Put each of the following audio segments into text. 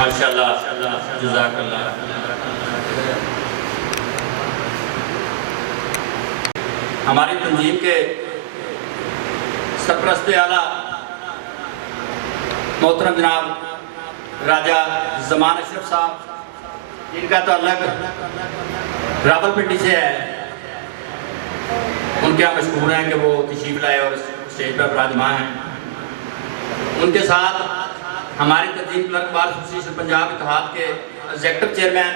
माशाअल्लाह, जज़ाकल्लाह। हमारी तंजीम के सरपरस्त आला मोहतरम जनाब राजा ज़मान अशरफ साहब, जिनका ताल्लुक रावलपिंडी से है, उनके यहाँ मशहूर हैं कि वो तशरीफ लाए और स्टेज पर विराजमान हैं। उनके साथ हमारी तंजीम क्लर्क बार एसोसिएशन पंजाब इत्तेहाद के एग्जेक्टिव चेयरमैन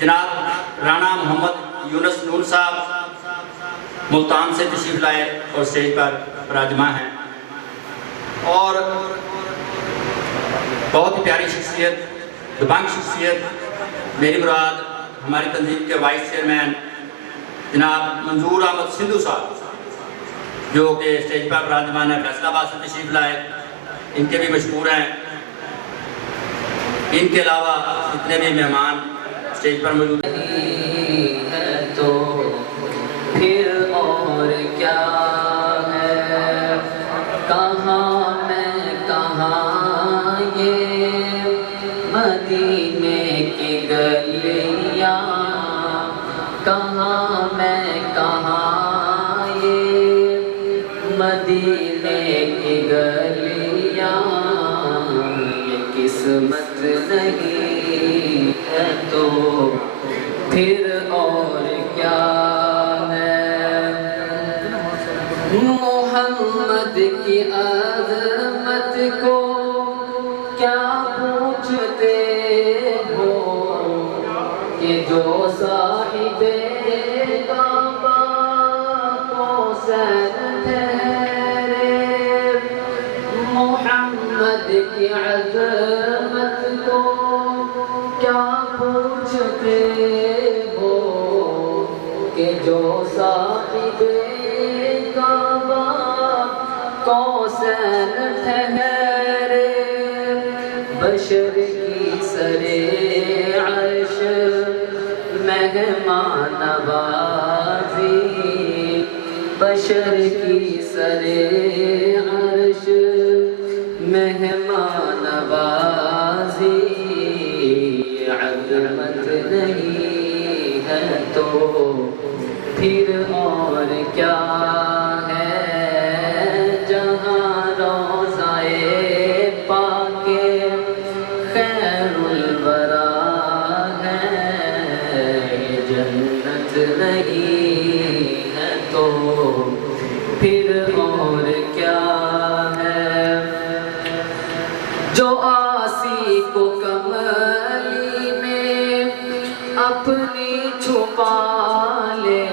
जनाब राणा मोहम्मद यूनुस नून साहब मुल्तान से तशरीफ लाए और स्टेज पर विराजमान हैं। और बहुत ही प्यारी शख्सियत, दबंग शख्सियत, मेरी मुराद हमारी तंजीम के वाइस चेयरमैन जनाब मंजूर अहमद सिद्धू साहब, जो कि स्टेज पर विराजमान है, फैसलाबाद से तशरीफ लाए, इनके भी मशहूर हैं। इनके अलावा जितने भी मेहमान स्टेज पर मौजूद है तो फिर और क्या है, कहाँ मैं कहाँ ये मदीने की गलियाँ, कहाँ मैं कहाँ ये मदीने की गलियाँ, ये किस्मत नहीं है तो फिर और क्या है। मोहम्मद की अज़मत को क्या पूछते हो कि जो साहिबे काबा को सैर ठहरे। मोहम्मद की अज़मत को क्या पूछते हो कि जो साहिबे काबा को सैर ठहरे। बशर की सरे अर्श मेहमान नवाज़ी, बशर की सरे अर्श मेहमान नवाज़ी, अज़मत नहीं है तो फिर और क्या है। जहाँ रोज़ाए पाके खैरुल वरा है, जन्नत नहीं है तो फिर और क्या है। जो आसी को कमली में अपनी छुपा ले,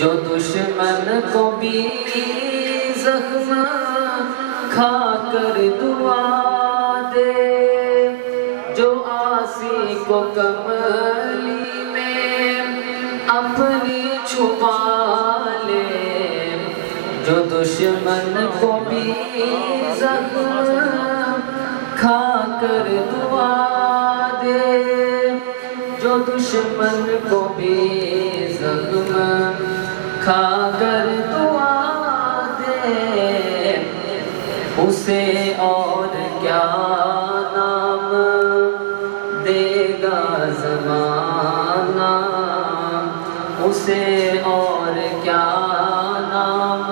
जो दुश्मन को भी जख्म खाकर दुआ दे। जो आसी को कमली में अपनी छुपा ले, जो दुश्मन को भी जख्म खाकर दुआ दे। जो दुश्मन को भी जख्म खाकर दुआ दे, उसे और क्या नाम देगा ज़माना, उसे और क्या नाम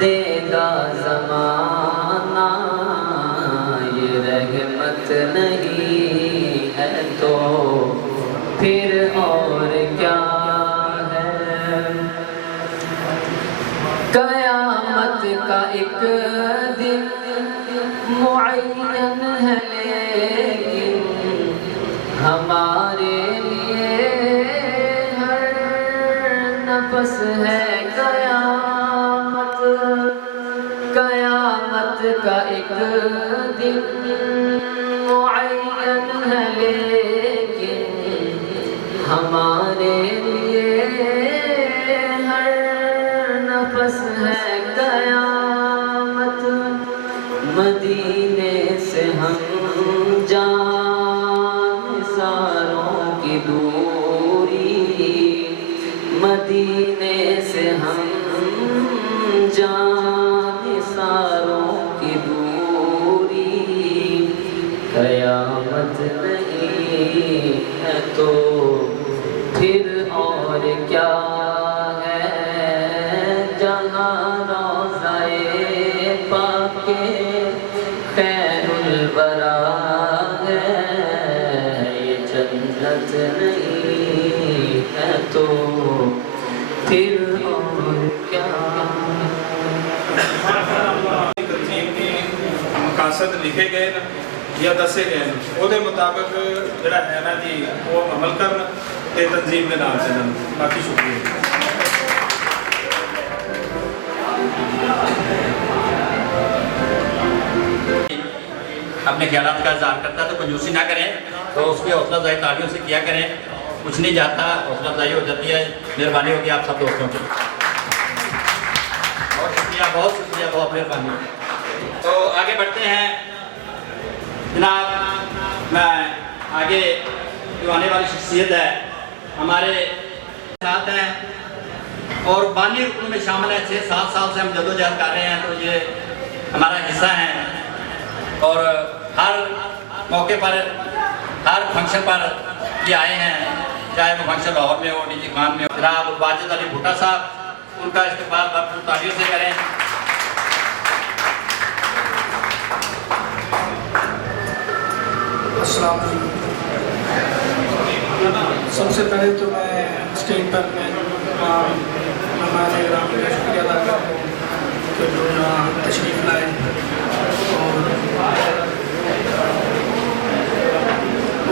देगा ज़माना। ये रहमत नहीं है तो फिर और क्या है। क़यामत का एक दिन मुअय्यन है, लेकिन हमारे लिए हर नफस है क़यामत। क़यामत का एक दिन मुअय्यन है, हमारे लिए हर नफस है कयामत, मदीने से हम जानिसारों की दूरी, मदीने से हम जानिसारों की दूरी, कयामत नहीं है तो फिर और क्या है, जहाँ रोज़ाए पाके खैरुल वरा है, ये जन्नत नहीं है तो फिर और क्या। मकासद लिखे गए न या दसे गए ਉਹਦੇ ਮੁਤਾਬਕ ਜਿਹੜਾ ਹੈ ਨਾ ਜੀ ਉਹ ਅਮਲ ਕਰਨ ਤੇ ਤਨਜ਼ੀਮ ਦੇ ਨਾਲ ਚੱਲਣ। ਬਾਕੀ ਸ਼ੁਕਰੀਆ। अपने ख्यालात का इज़हार करता है तो कंजूसी ना करें, तो उसकी हौसला अफजाई तालियों से किया करें। कुछ नहीं जाता, हौसला अफजाई हो जाती है। मेहरबानी होगी आप सब दोस्तों की। बहुत शुक्रिया, बहुत मेहरबानी। तो आगे बढ़ते हैं जनाब। मैं आगे जो आने वाली शख्सियत है हमारे साथ हैं और बानी रुकन में शामिल है। 6-7 साल से हम जदोजहद कर रहे हैं, तो ये हमारा हिस्सा है और हर मौके पर, हर फंक्शन पर ये आए हैं, चाहे वो फंक्शन लाहौर में हो, डीजी खान में हो। जनाब वाजिद अली भुट्टा साहब, उनका इस्तेमाल भरपूर तालियों से करें। अस्सलाम वालेकुम। सबसे पहले तो मैं स्टेज पर हमारे ग्रामीण का शुक्रिया अदा करता हूँ कि लोग यहाँ तशरीफ़ लाए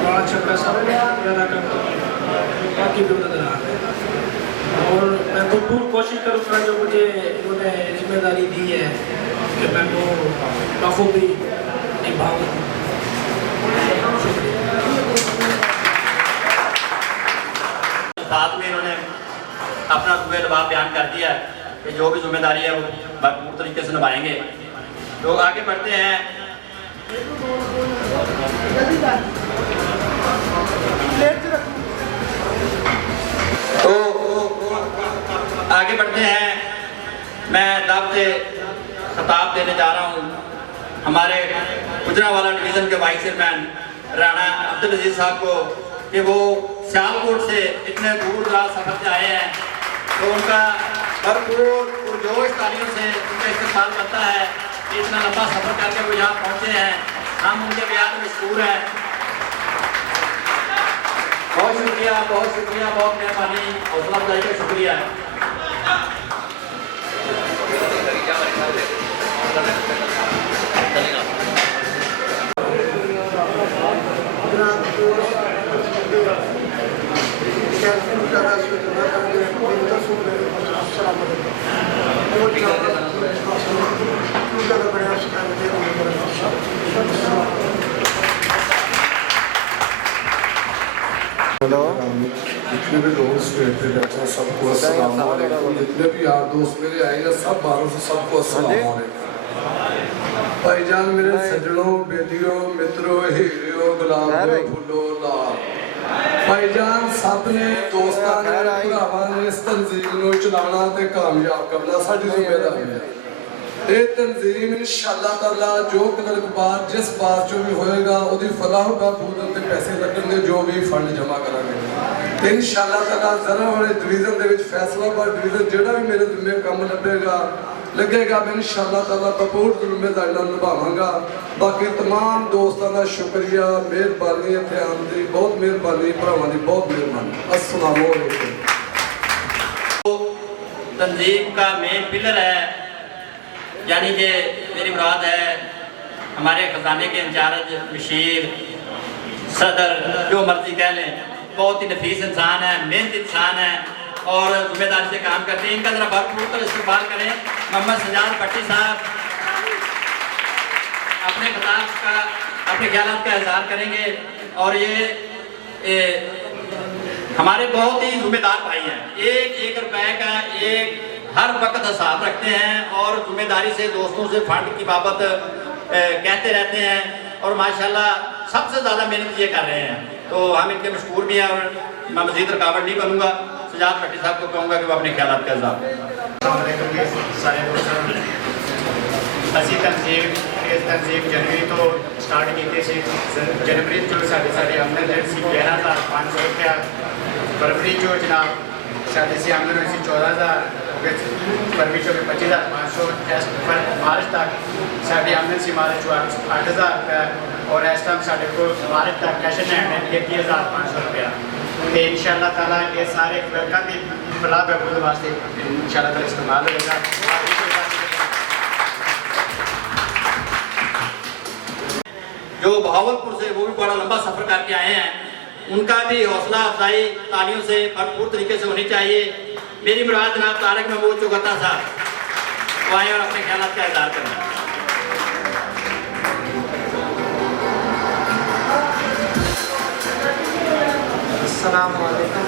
और छक्का सब अदा करता हूँ, बाकी भी मदद रहा है। और मैं भरपूर कोशिश करूँगा जो मुझे इन्होंने जिम्मेदारी दी है कि मैं वो बखूबी निभाऊँ। साथ में इन्होंने अपना रुतबा बयान कर दिया है कि जो भी जिम्मेदारी है वो भरपूर तरीके से निभाएंगे। तो आगे बढ़ते हैं। तो आगे बढ़ते हैं। मैं दावते खिताब देने जा रहा हूँ हमारे गुजरांवाला डिवीज़न के वाइस चेयरमैन राणा अब्दुल अजीज साहब को कि वो सियालकोट से इतने दूर दराज सफर से आए हैं, तो उनका भरपूर पुरजोश तालियों से उनका इस्तेमाल करता है कि इतना लंबा सफर करके वो यहाँ पहुँचे हैं। हम उनके बयान में मशहूर हैं। बहुत शुक्रिया, बहुत मेहरबानी, हौसला अफजाई का शुक्रिया। जितने भी दोस्त बैठे बैठे सबको अस्सलाम वालेकुम। जितने भी यार दोस्त मेरे आएंगे सब बाहरों से सबको अस्सलाम वालेकुम। भाईजान, मेरे सज्जनों, बेटियों, मित्रों, हीरियों, गुलाबियों, फूलों, लाल भाईजान, सब ने दोस्तां ने भरावां ने इस तंजीम को चलाना ते कामयाब करना साडी जिम्मेदारी है। ये तंजीम इंशाअल्लाह ताला जो कदर बार जिस बार जो भी होएगा उसकी फलाह बहबूद ते पैसे लगणगे, जो भी फंड जमा करांगे ते इंशाअल्लाह ताला जरा वाले डिवीजन दे विच फैसलाबाद डिवीजन जेड़ा भी मेरे जिम्मे काम लगेगा मैं इंशाअल्लाह ताला भरपूर जिम्मेदारी नाल निभावांगा। बाकी तमाम दोस्तां दा शुक्रिया, मेहरबानी, इत्थे आउण दी बहुत मेहरबानी, भरावां दी बहुत मेहरबानी। अस्सलाम वालेकुम। तंजीम का मेन पिलर है, यानी कि मेरी मुराद है हमारे खजाने के इंचार्ज, मशीर, सदर, जो मर्जी कह लें, बहुत ही नफीस इंसान है, मेहनती इंसान है और जिम्मेदारी से काम करते हैं। इनका जरा भरपूर कर इस्तेमाल करें। मोहम्मद सजाद भट्टी साहब अपने खिताब का, अपने ख्यालात का इज़हार करेंगे और ये हमारे बहुत ही जिम्मेदार भाई हैं। एक एक रुपए का हर वक्त हिसाब रखते हैं और जिम्मेदारी से दोस्तों से फंड की बाबत कहते रहते हैं और माशाल्लाह सबसे ज़्यादा मेहनत ये कर रहे हैं। तो हम इनके मशहूर भी हैं और मैं मज़ीद रुकावट नहीं बनूंगा। सजाद भट्टी साहब को कहूँगा कि वो अपने ख्याल का इज़हार सारे दोस्तों ਅਸੀਂ ਤਨਜ਼ੀਮ जनवरी तो स्टार्ट की थी। जनवरी जो साड़ी आमदन सी 11,500 रुपया, फरवरी जो जनाब साड़ी आमदन हुई 14,000, फरवरी जो 25,500, मार्च तक साड़ी आमदन सी मार्च 8,000 रुपया और इस टाइम साढ़े को मार्च तक कैश इन हैंड है 21,500 रुपया। तो इंशाअल्लाह ताला ये सारे क्लर्कों की फलाह बहबूद वास्ते इंशाअल्लाह ताला इस्तेमाल होगा। जो बहावलपुर से वो भी बड़ा लंबा सफ़र करके आए हैं, उनका भी हौसला अफजाई तालियों से भरपूर तरीके से होनी चाहिए। मेरी मुराद जनाब तारक महमूद चौगता साहब वो आए और अपने ख्यालात का इज़हार करें। अस्सलाम वालेकुम।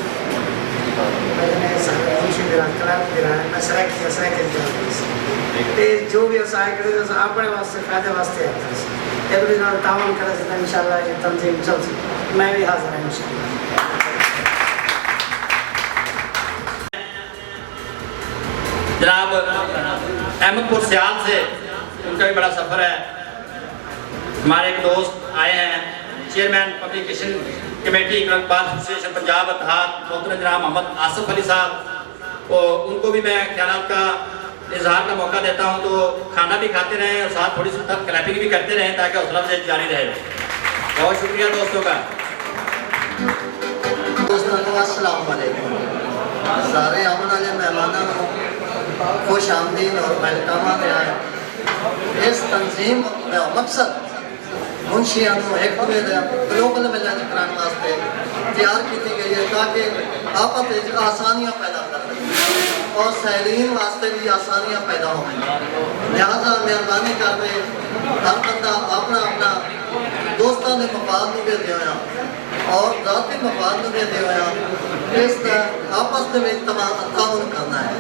मैंने जो भी अपने वास्ते फायदे वास्ते एक दूसरे तावन करे तो इंशाल्लाह ये तंजीम चल सकती। मैं भी हाजिर हूँ इंशाल्लाह। जनाब अहमदपुर सियाल से उनका भी बड़ा सफ़र है। हमारे एक दोस्त आए हैं, चेयरमैन पब्लिकेशन कमेटी बात एसोसिएशन पंजाब इत्तेहाद मोहतरम जनाब मोहम्मद आसिफ अली साहब, तो उनको भी मैं ख्यालात का इजहार का मौका देता हूं। तो खाना भी खाते रहें और साथ थोड़ी सी क्लैपिंग भी करते रहें ताकि हौसला अफजाई जारी रहे। बहुत शुक्रिया दोस्तों का। दोस्तों को अस्सलाम वालेकुम। सारे आने वाले मेहमानों को खुश आमदीद और वेलकम है। इस तंजीम का मकसद मुंशियां एक ग्लोबल विलेज कराने वास्ते तैयार की गई है ताकि आपस में आसानियाँ पैदा कर सकें और सैलीन वास्ते भी आसानियाँ पैदा हो। लिहाजा मेहरबानी कर रहे हर बंदा अपना अपना दोस्तों के मफाद में देते हुए और जाती मफाद में देते हुए इस आपस में ताउन करना है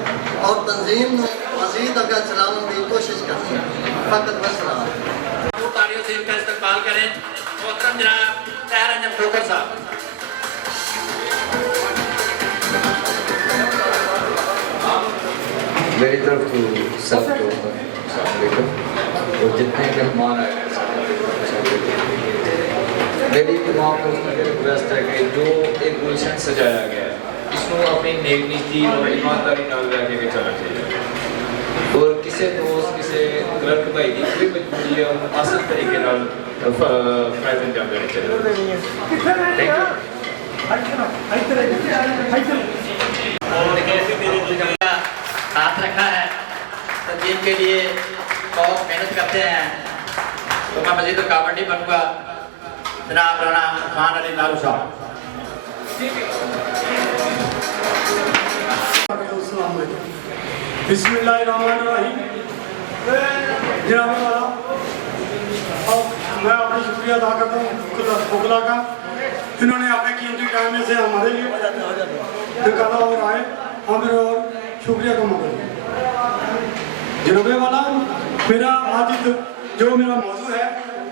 और तंजीम को मजीद अगर चलाने की कोशिश करनी है। फ़कत वसलाम। तालियों से इनका इस्तकबाल करें मोहतरम जनाब तहर अंजम ठोकर साहब। मेरी तरफ तो सबको और जितने भी मेहमान आए मेरी तमाम दोस्तों की रिक्वेस्ट है कि जो एक गुलशन सजाया गया है इसको अपनी नेक नीति और ईमानदारी नाल लेके चलना चाहिए और किसी दोस्त किसी क्लर्क भाई की कोई मजबूरी है उन्हें आसान तरीके नाल फायदा अंजाम देना चाहिए। Thank you. हाथ रखा है तंजीम के लिए, बहुत मेहनत करते हैं। तो मैं मजीद रुकावट नहीं बनूंगा। जनाब राना खान अली नारू साहब। बिस्मिल्लाहिर्रहमानिर्रहीम। जनाब वाला मैं अपना शुक्रिया अदा करता हूँ फुकला का, इन्होंने अपने कीमती टाइम में से हमारे लिए निकाला और आए, हमें और शुक्रिया का मौका दिया। जनाबे वाला मेरा आज जो मेरा मौजू है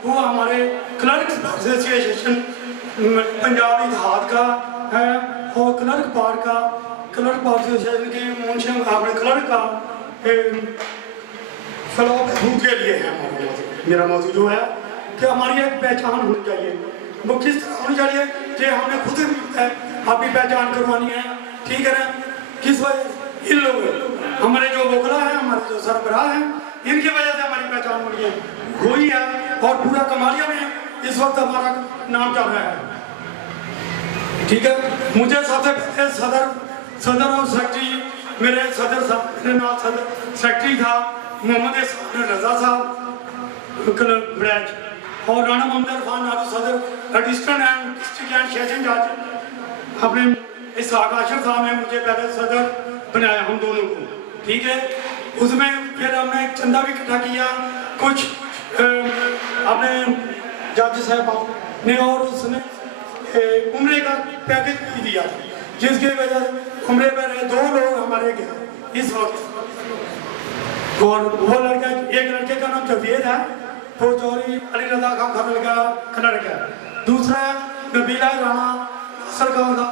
वो हमारे क्लर्क एसोसिएशन पंजाब इत्तेहाद का है और क्लर्क बार एसोसिएशन के मुंशी अपने क्लर्क का फलाह बहबूद के लिए है। मेरा मौजू जो है कि हमारी एक पहचान होनी चाहिए। वो किस तरह होनी चाहिए कि हमने खुद अपनी पहचान करवानी है, ठीक है ना। किस वजह इन लोग हमारे जो वोकला हैं, हमारे जो सरबराह हैं, इनकी वजह से हमारी पहचान हो हुई है और पूरा कमालिया में इस वक्त हमारा नाम चल रहा है, ठीक है। मुझे सबसे पहले सदर और सेक्रेटरी मेरे नाम सदर सेक्रेटरी था मोहम्मद रजा साहब ब्रैच और राणा मोहम्मद इरफान नारू सदर registered and district and session जज अपने इसहाक आशिफ साहब ने मुझे पहले सदर बनाया हम दोनों को, ठीक है। उसमें फिर हमने चंदा भी इकट्ठा किया कुछ अपने जज साहब ने और उसने उम्रे का पैकेज भी दिया। जिसकी वजह से उम्रे में रहे 2 लोग हमारे गए इस वक्त। और वो लड़का, एक लड़के का नाम जवेद है, वो चौधरी अली रजा खान खबल का लड़का है। दूसरा नबीला राणा सरकार का,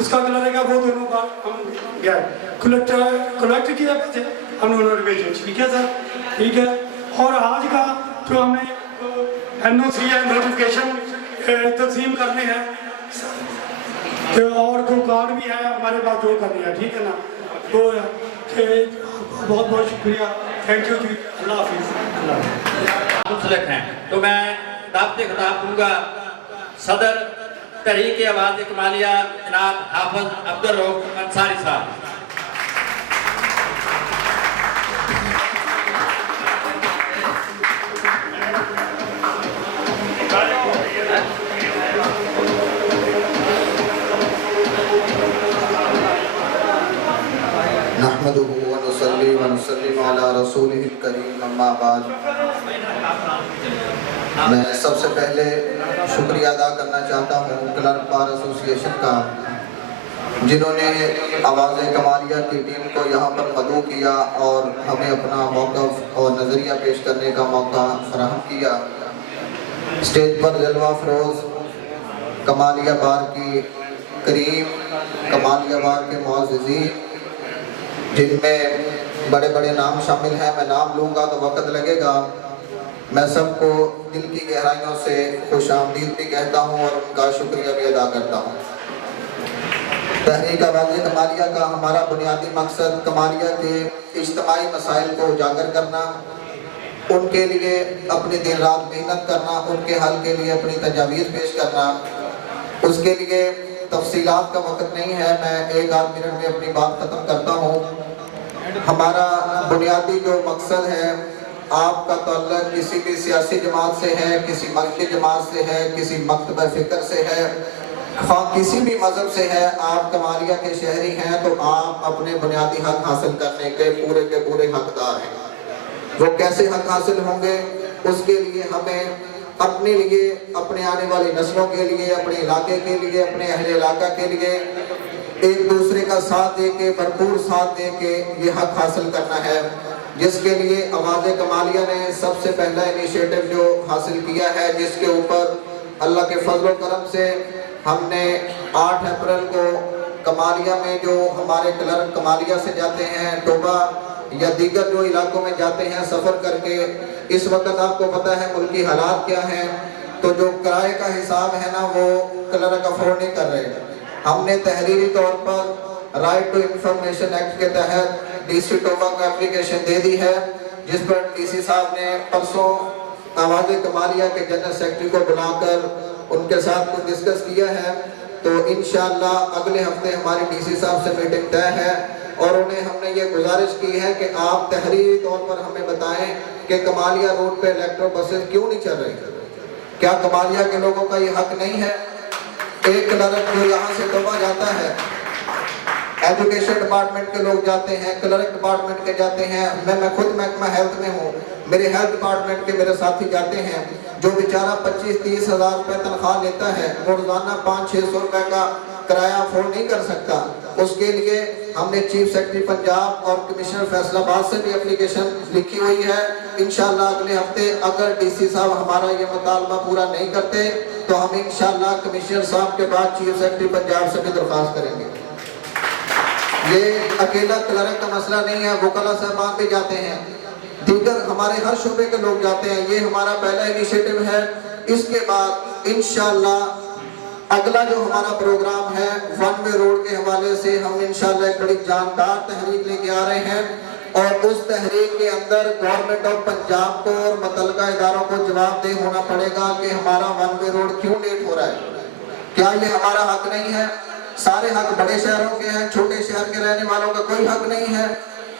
उसका लड़का, वो दोनों बार हम गए कलेक्ट किया पैसे हम उन्होंने भेजे। ठीक है सर, ठीक है। और आज का जो हमें NOC है, नोटिफिकेशन तकसीम करने हैं, तो और को कार्ड भी है हमारे पास जो करनी है, ठीक है ना। तो बहुत बहुत शुक्रिया, थैंक यू जी, अल्लाह हाफिज़। मुंसलिक हैं तो मैं दावत खिताब दूंगा सदर तहरीक आवाज़ कमालिया जनाब हाफिज अब्दुल रऊफ अंसारी साहब। नहमदुहु व नुसल्ली व नुसल्लिमु अला रसूलिहिल करीम, अम्मा बाद। मैं सबसे पहले शुक्रिया अदा करना चाहता हूँ क्लर्क बार एसोसिएशन का, जिन्होंने आवाज़ कमालिया की टीम को यहाँ पर मदऊ किया और हमें अपना मौक़िफ़ और नज़रिया पेश करने का मौका फराहम किया। स्टेज पर जलवा फरोज़ कमालिया बार की करीम, कमालिया बार के मुअज़्ज़िज़ीन, जिनमें बड़े बड़े नाम शामिल हैं, मैं नाम लूँगा तो वक़्त लगेगा। मैं सबको दिल की गहराइयों से खुशामदीद भी कहता हूँ और उनका शुक्रिया भी अदा करता हूँ। तहरीक आवाज़ कमालिया का हमारा बुनियादी मकसद कमालिया के इज्तिमाई मसाइल को उजागर करना, उनके लिए अपनी दिन रात मेहनत करना, उनके हल के लिए अपनी तजावीज़ पेश करना। उसके लिए तफसीलात का वक्त नहीं है, मैं 1-8 मिनट में अपनी बात ख़त्म करता हूँ। हमारा बुनियादी जो मकसद है, आपका ताल्लुक़ किसी भी सियासी जमात से है, किसी मज़हबी जमात से है, किसी मकतब फ़िक्र से है, किसी भी मज़हब से है, आप कमालिया के शहरी हैं तो आप अपने बुनियादी हक हासिल करने के पूरे हकदार हैं। वो कैसे हक हासिल होंगे, उसके लिए हमें अपने लिए, अपने आने वाली नस्लों के लिए, अपने इलाके के लिए, अपने अहले इलाका के लिए एक दूसरे का साथ दे के, भरपूर साथ दे के ये हक हासिल करना है, जिसके लिए आवाज़ कमालिया ने सबसे पहला इनिशिएटिव जो हासिल किया है, जिसके ऊपर अल्लाह के फजल करम से हमने 8 अप्रैल को कमालिया में जो हमारे क्लर्क कमालिया से जाते हैं, टोबा या दीगर जो इलाकों में जाते हैं सफ़र करके, इस वक्त आपको पता है मुल्की हालात क्या हैं, तो जो किराए का हिसाब है ना, वो क्लर्क अफोर्ड नहीं कर रहे। हमने तहरीरी तौर पर राइट टू इंफॉर्मेशन एक्ट के तहत DC टोबा को एप्लीकेशन दे दी है, जिस पर DC साहब ने परसों आवाज़ कमालिया के जनरल सेक्रेटरी को बुलाकर उनके साथ कुछ डिस्कस किया है। तो इंशाअल्लाह अगले हफ्ते हमारी DC साहब से मीटिंग तय है और उन्हें हमने ये गुजारिश की है कि आप तहरीरी तौर पर हमें बताएं कि कमालिया रोड पे इलेक्ट्रो बसेस क्यों नहीं चल रही। क्या कमालिया के लोगों का ये हक नहीं है? एक क्लर्क जो यहाँ से तोबा जाता है, एजुकेशन डिपार्टमेंट के लोग जाते हैं, क्लर्क डिपार्टमेंट के जाते हैं, मैं खुद महकमा हेल्थ में हूँ, मेरे हेल्थ डिपार्टमेंट के मेरे साथी जाते हैं, जो बेचारा 25-30 हज़ार रुपये तनख्वाह लेता है, वो रोज़ाना 500-600 रुपये का किराया अफोर्ड नहीं कर सकता। उसके लिए हमने चीफ सेक्रेटरी पंजाब और कमिश्नर फैसलाबाद से भी एप्लीकेशन लिखी हुई है। इंशाल्लाह अगले हफ्ते अगर DC साहब हमारा ये मुतालबा पूरा नहीं करते तो हम इंशाल्लाह कमिश्नर साहब के बाद चीफ सेक्रेटरी पंजाब से भी दरख्वास्त करेंगे। ये अकेला क्लर्क का मसला नहीं है, वकला साहबान भी जाते हैं, दीगर हमारे हर शुबे के लोग जाते हैं। ये हमारा पहला इनिशिएटिव है। इसके बाद इंशाल्लाह अगला जो हमारा प्रोग्राम है, वन वे रोड के हवाले से हम इंशाल्लाह एक बड़ी जानदार तहरीक लेके आ रहे हैं और उस तहरीक के अंदर गवर्नमेंट ऑफ पंजाब को और मुतल्लिका इदारों को जवाबदेह होना पड़ेगा कि हमारा वन वे रोड क्यों लेट हो रहा है। क्या ये हमारा हक नहीं है? सारे हक बड़े शहरों के हैं, छोटे शहर के रहने वालों का कोई हक नहीं है।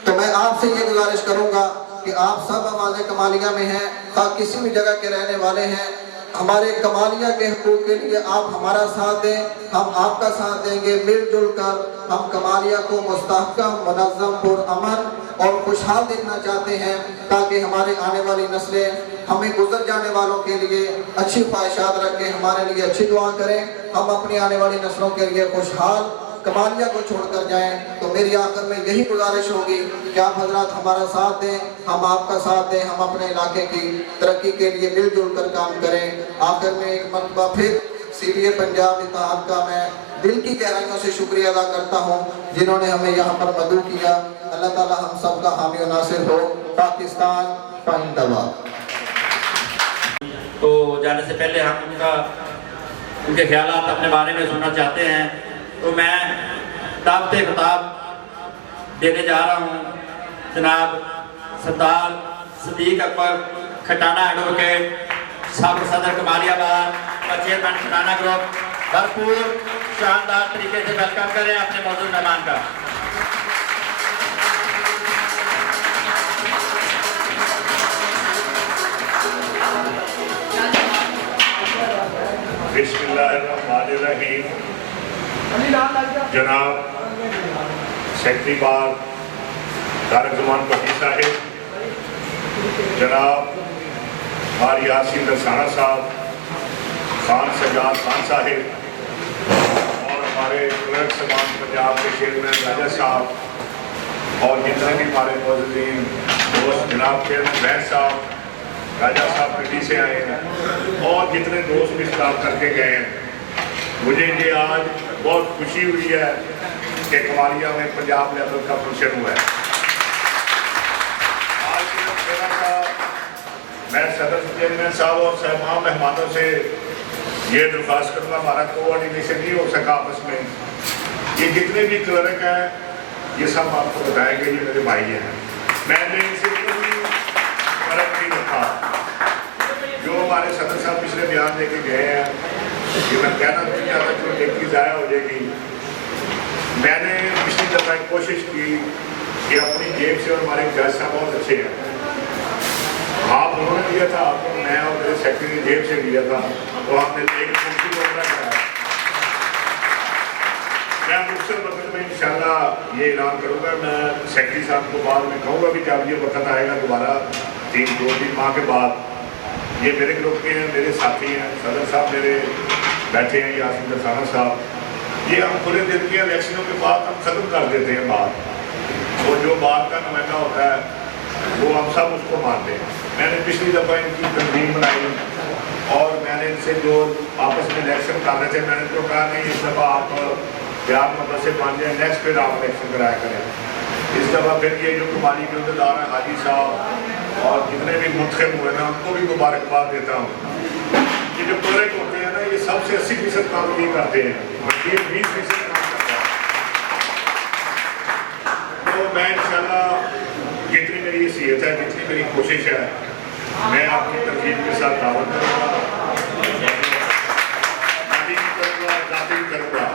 तो मैं आपसे ये गुजारिश करूंगा कि आप सब आवाज़ कमालिया में हैं, किसी भी जगह के रहने वाले हैं, हमारे कमालिया के हुकूक के लिए आप हमारा साथ दें, हम आपका साथ देंगे। मिलजुल कर हम कमालिया को मुस्तहकम, मुनज़्ज़म, पुरअमन और खुशहाल देखना चाहते हैं, ताकि हमारे आने वाली नस्लें हमें गुजर जाने वालों के लिए अच्छी ख्वाहिशात रख के हमारे लिए अच्छी दुआ करें। हम अपनी आने वाली नस्लों के लिए खुशहाल कमालिया को छोड़कर जाएं। तो मेरी आखिर में यही गुजारिश होगी कि आप हजरात हमारा साथ दें, हम आपका साथ दें, हम अपने इलाके की तरक्की के लिए मिलजुल कर काम करें। आखिर में एक मरतबा फिर CBA पंजाब इत्तेहाद का मैं दिल की गहराइयों से शुक्रिया अदा करता हूँ जिन्होंने हमें यहाँ पर मदद किया। अल्लाह ताला हम सब का हामी और नासिर हो। पाकिस्तान जिंदाबाद। तो जाने से पहले हम उनके ख्यालात अपने बारे में सुनना चाहते हैं। तो मैं दावत खिताब देने जा रहा हूँ जनाब सरदार सदीक अकबर खटाना एडवोकेट, साबिक सदर कमालियाबाद और चेयरमैन खटाना ग्रुप। भरपूर शानदार तरीके से वेलकम करें अपने मौजूद मेहमान का। बिस्मिल्लाहिर्रहमानिर्रहीम। जनाब सेक्रेटरी बार तारक जमान पट्टी साहिब, जनाब आर यासीन दसाना साहब, खान सजाद खान साहिब और हमारे क्लर्क समान पंजाब के चेयरमैन राजा साहब और जितने भी हमारे मौजूदीन दोस्त जनाब चेयरमैन वैद साहब, राजा साहब पिंडी से आए हैं और जितने दोस्त भी स्टाफ करके गए हैं, मुझे ये आज बहुत खुशी हुई है कि कमालिया में पंजाब लेवल का फंक्शन हुआ है। आज सिर्फ मेरा सा मैं सदर चेयरमैन साहब और तमाम मेहमानों से ये दरख्वास्त करूँगा, हमारा कोऑर्डिनेशन नहीं हो सका आपस में। ये जितने भी क्लर्क हैं ये सब आपको बताएंगे, ये मेरे भाई हैं। मैंने इनसे कोई फर्क नहीं रखा। जो हमारे सदर साहब पिछले बयान देके गए हैं, ये मैं कहना नहीं चाहता जो एक चीज़ ज़ाया हो जाएगी। मैंने पिछली दफ़ा एक कोशिश की कि अपनी जेब से, और हमारे जज साहब बहुत अच्छे हैं, आप उन्होंने दिया था, आपको मैं और मेरे सेक्रेटरी ने जेब से दिया था, तो आपने एक मुफ्ती को कराया। मैं मुख्तर वक्त में इंशाल्लाह ये ऐलान करूँगा। मैं सेक्रेटरी साहब को बाद में कहूँगा कि जब ये वक्त आएगा दोबारा 3-2 माह के बाद, ये मेरे ग्रुप के हैं, मेरे साथी हैं, सदर साहब मेरे बैठे हैं, यासीन दसाना साहब, ये हम खुले दिन के इलेक्शनों के बाद हम ख़त्म कर देते हैं बात। तो जो बात का नुमाइंदा होता है वो हम सब उसको मानते हैं। मैंने पिछली दफ़ा इनकी तंजीम बनाई और मैंने इनसे जो आपस में इलेक्शन कर रहे थे, मैंने तो कहा नहीं इस दफ़ा आप प्यार मोहब्बत से मान जाए, नेक्स्ट फिर आप इलेक्शन कराया करें। इस दफ़ा फिर ये जो कमाली के उहदेदार हैं, हाजी साहब और जितने भी मुंतखब हुए ना, उनको भी मुबारकबाद देता हूँ। ये जो क्लर्क होते हैं ना, ये सबसे 80% काम नहीं करते हैं, बल्कि 20% काम करते हैं। तो मैं इंशाल्लाह जितनी मेरी हैसियत है, जितनी मेरी कोशिश है, मैं आपकी तरजीब के साथ दावत करूँगा, करूँगा।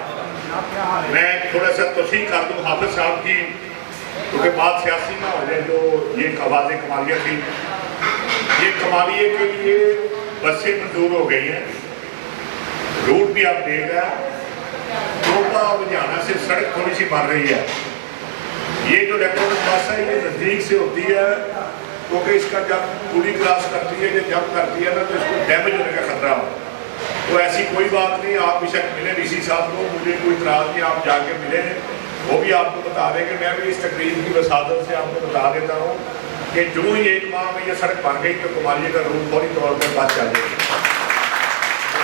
मैं थोड़ा सा तोसीक कर दूँ हाफिज साहब की, क्योंकि बात सियासी ना हो जाए। जो ये आवाज़ कमालिया थी, ये कमालिए के लिए बसें मंजूर हो गई हैं, रूट भी आप देख रहे हैं, टोपा लुधियाना से सड़क थोड़ी सी बन रही है। ये जो इलेक्ट्रॉनिक बस है ये नज़दीक से होती है, क्योंकि इसका जब पूरी क्रॉस करती है, जब जंप करती है ना, तो इसको डैमेज होने का खतरा हो। तो ऐसी कोई बात नहीं, आप बेशक मिले DC साहब को, मुझे कोई इतराज़ नहीं, आप जाके मिले, वो भी आपको बता देंगे। मैं भी इस तकरीर की वसादत से आपको बता देता हूँ कि जो ही 1 माह में ये सड़क बन गई तो कमालिया का रूट फौरी तौर पर बात चल जाएगी। तो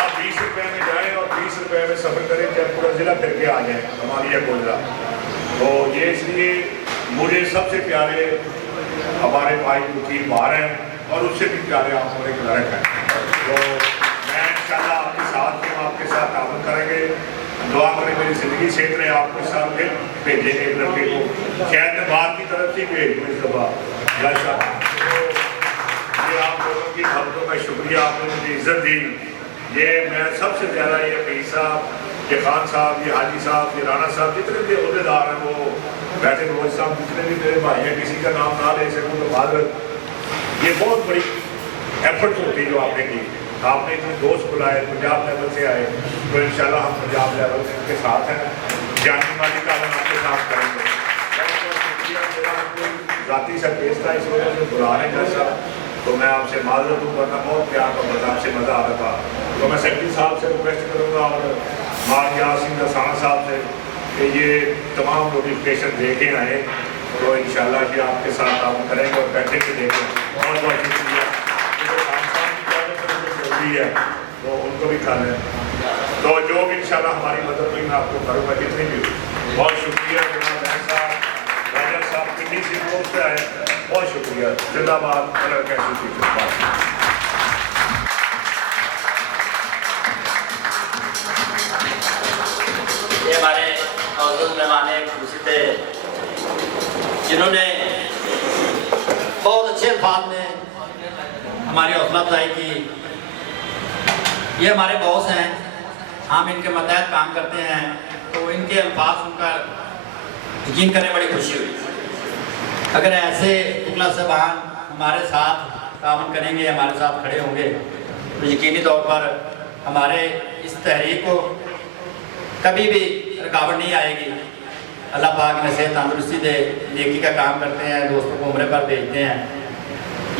आप 20 रुपये में जाएँ और 20 रुपये में सफ़र करें, चाहे पूरा ज़िला फिर के आ जाएँ कमालिया गोजरा। तो ये इसलिए मुझे सबसे प्यारे हमारे भाई वकील बाहर हैं और उससे भी प्यारे आप हमारे क्लर्क हैं। तो मैं इंशाल्लाह आपके साथ हूँ, आपके साथ ताबन करेंगे। दुआ करें मेरी ज़िंदगी सेहत रहे, आपके साथ फिर भेजेंगे एक लड़के को, शायद मैं बाहर की तरफ से भेज दूँ इस दफ़ा। ये आप लोगों की खबरों का शुक्रिया, आपने मुझे इज़्ज़त दी। ये मैं सबसे ज़्यादा ये पीर साहब, ये खान साहब, ये हाजी साहब, ये राणा साहब, जितने भी अहदेदार हैं वो बैठे, रोज साहब, जितने भी मेरे भाई हैं, किसी का नाम ना ले सकूँ तो माजरत। ये बहुत बड़ी एफर्ट होती है जो आपने की। आपने इतने दोस्त बुलाए, पंजाब लेवल से आए, तो इंशाल्लाह हम पंजाब लेवल के साथ हैं, जानी माली का हम आपके साथ करेंगे। ज़ाती सा केस था, इस वजह से बुला रहे हैं साहब, तो मैं आपसे माजरत हूँ, वरना बहुत प्यार का आपसे मज़ा आ रहा था। तो मैं सेक्रेटरी साहब से रिक्वेस्ट करूँगा और यासीन रसाना साहब से कि ये तमाम नोटिफिकेशन दे के आए, तो इंशाल्लाह कि आपके साथ काम करेंगे और बैठे के देखें। बहुत बहुत शुक्रिया। जरूरी है तो उनको भी खा लें, तो जो भी इंशाल्लाह हमारी मदद हुई मैं आपको करूँगा जितनी भी। बहुत शुक्रिया जनाब बहन साहब, राजा साहब कितनी सी रोड से आए, बहुत शुक्रिया। जिंदाबाद। ये हमारे मौजूद मेहमान खुशी थे जिन्होंने बहुत अच्छे अल्फाज में हमारी हौसला अफजाई की। ये हमारे बॉस हैं, हम इनके मतहत काम करते हैं, तो इनके अल्फाज सुनकर यकीन करें बड़ी खुशी हुई। अगर ऐसे टुकला साहबान हमारे साथ काम करेंगे, हमारे साथ खड़े होंगे, तो यकीनी तौर पर हमारे इस तहरीक को कभी भी रुकावट नहीं आएगी। अल्लाह पाक ने सेहत तंदुरुस्ती दे, नेकी का काम करते हैं, दोस्तों को उम्रे पर भेजते हैं,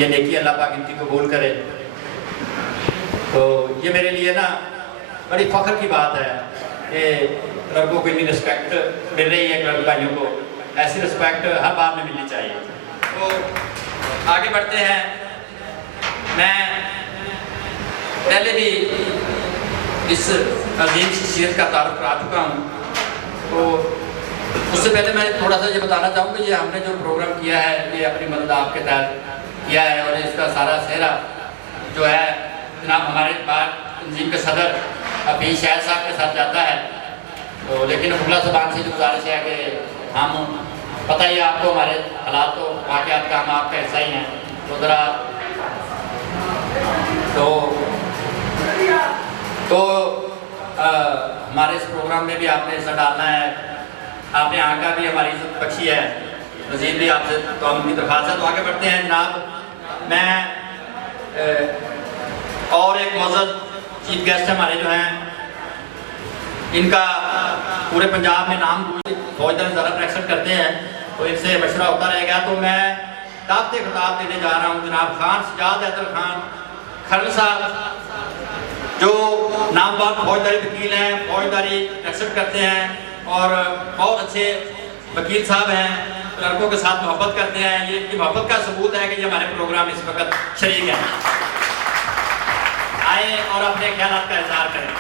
ये नेकी अल्लाह पाक इनकी कबूल करे। तो ये मेरे लिए ना बड़ी फ़ख्र की बात है कि लड़कों को इतनी रिस्पेक्ट मिल रही है, लड़के भाइयों को ऐसी रिस्पेक्ट हर बार में मिलनी चाहिए। तो आगे बढ़ते हैं। मैं पहले भी इस अजीम शख्सियत का तारुफ करा चुका हूँ, तो उससे पहले मैं थोड़ा सा ये बताना चाहूँ कि ये हमने जो प्रोग्राम किया है ये अपनी मदद आपके तहत किया है, और इसका सारा सेहरा जो है जनाब हमारे पास तंजीम के सदर अभी शायद साहब के साथ जाता है। तो लेकिन मुगला ज़बान से जो गुजारिश है कि हम पता ही आपको हमारे हालात तो वाक़यात का हम आपका ऐसा ही हैं, तो ज़रा तो हमारे इस प्रोग्राम में भी आपने हिस्सा डालना है। आपने यहाँ का भी हमारी इज्जत बख्शी है, मज़ीद भी आपसे तो उनकी दरख्वास्त है। तो आगे बढ़ते हैं जनाब। मैं और एक मौजूद चीफ गेस्ट हमारे जो हैं, इनका पूरे पंजाब में नाम फौजदार ज़्यादा प्रेक्शन करते हैं, तो इनसे मशवरा होता रहेगा। तो मैं दावत खिताब देने जा रहा हूँ जनाब खान सजाद हैदर खान खरल साहब, जो नामवर फौजदारी वकील हैं, फौजदारी प्रेक्शन करते हैं और बहुत अच्छे वकील साहब हैं, लड़कों के साथ मोहब्बत करते हैं। ये इनकी मोहब्बत का सबूत है कि ये हमारे प्रोग्राम इस वक्त शरीक हैं। आए और अपने ख्यालात का इजहार करें।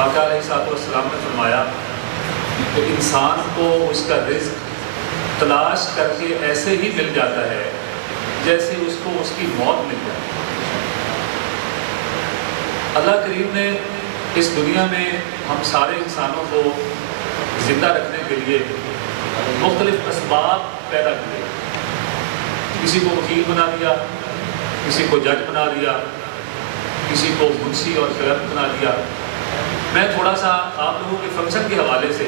आका अलैहिस्सलाम ने फरमाया कि इंसान को उसका रिज़्क तलाश करके ऐसे ही मिल जाता है जैसे उसको उसकी मौत मिल जाए। अल्लाह करीम ने इस दुनिया में हम सारे इंसानों को ज़िंदा रखने के लिए मुख्तलिफ असबाब पैदा किए। किसी को वकील बना दिया, किसी को जज बना दिया, किसी को मुंशी और क्लर्क बना दिया। मैं थोड़ा सा आप लोगों के फंक्शन के हवाले से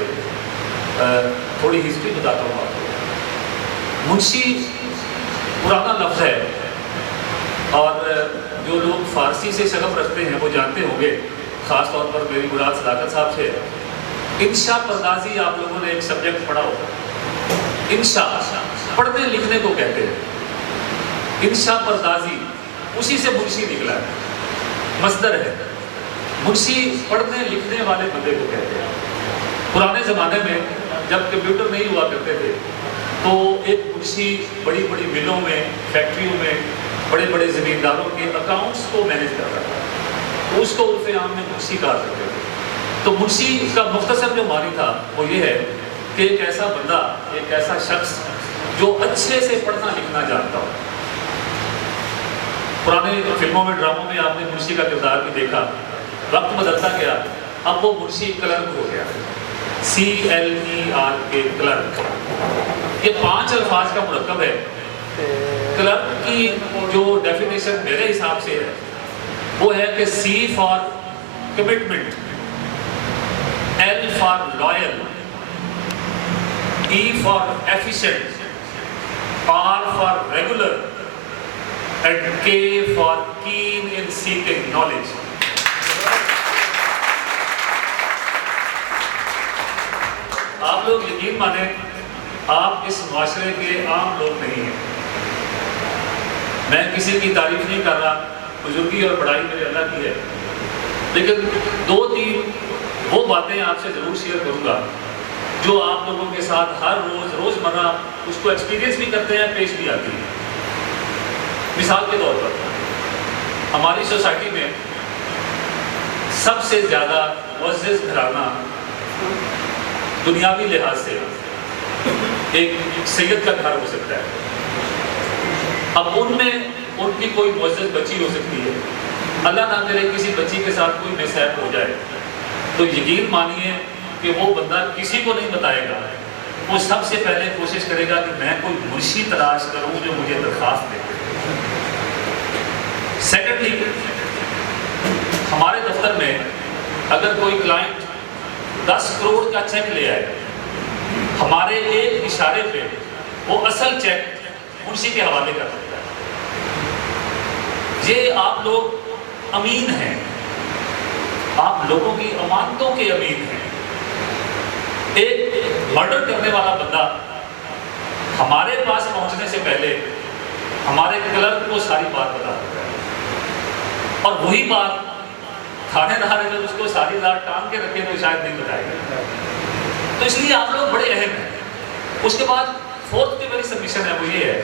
थोड़ी हिस्ट्री बताता हूँ आपको। मुंशी पुराना लफ्ज़ है और जो लोग फ़ारसी से शगफ रखते हैं वो जानते होंगे, ख़ास तौर पर मेरी मुराद सदाकत साहब से। इंशा परदाजी आप लोगों ने एक सब्जेक्ट पढ़ा होगा। इंशा पढ़ने लिखने को कहते हैं। इंशा परदाजी उसी से मुंशी निकला है, मस्दर है। मुंशी पढ़ने लिखने वाले बंदे को कहते हैं। पुराने ज़माने में जब कंप्यूटर नहीं हुआ करते थे तो एक मुंशी बड़ी बड़ी मिलों में, फैक्ट्रियों में बड़े बड़े ज़मींदारों के अकाउंट्स को मैनेज करता था, तो उसको उर्फ़े आम में मुंशी कहा करते थे। तो मुंशी का मुख्तसर जो मानी था वो ये है कि एक ऐसा बंदा, एक ऐसा शख्स जो अच्छे से पढ़ना लिखना जानता हो। पुराने फिल्मों में, ड्रामों में आपने मुंशी का किरदार भी देखा। वक्त बदलता गया, अब वो मुंशी क्लर्क हो गया। CLERK clerk. ये 5 अल्फाज का मुरक्कब है। क्लर्क की जो डेफिनेशन मेरे हिसाब से है वो है कि C for commitment, L for loyal, E for efficient, R for regular and K for keen in seeking knowledge. माने आप इस माशरे के आम लोग नहीं हैं। मैं किसी की तारीफ नहीं कर रहा, बुजुर्गी और बड़ाई मेरे अल्लाह की है, लेकिन 2-3 वो बातें आपसे ज़रूर शेयर करूँगा जो आप लोगों के साथ हर रोज़मर्रा उसको एक्सपीरियंस भी करते हैं, पेश भी आती है। मिसाल के तौर पर हमारी सोसाइटी में सबसे ज़्यादा मुअज़्ज़िज़ घराना दुनियावी लिहाज से एक सैयद का घर हो सकता है। अब उनमें उनकी कोई मुअज़्ज़िज़ बच्ची हो सकती है, अल्लाह ना करे किसी बच्ची के साथ कोई मिसहैप हो जाए तो यकीन मानिए कि वो बंदा किसी को नहीं बताएगा, वो सबसे पहले कोशिश करेगा कि मैं कोई मुर्शी तलाश करूं जो मुझे दरख्वास्त दे। सेकेंडली, हमारे दफ्तर में अगर कोई क्लाइंट 10 करोड़ का चेक ले आए, हमारे एक इशारे पे वो असल चेक मुंशी के हवाले कर सकता है। ये आप लोग अमीन हैं, आप लोगों की अमानतों के अमीन हैं। एक मर्डर करने वाला बंदा हमारे पास पहुंचने से पहले हमारे क्लर्क को सारी बात बता देता है, और वही बात थानेदार अगर उसको सारी रात टांग के रखे तो शायद नहीं बताएगा। तो इसलिए आप लोग बड़े अहम हैं। उसके बाद फोर्थ की मेरी सबमिशन है वो ये है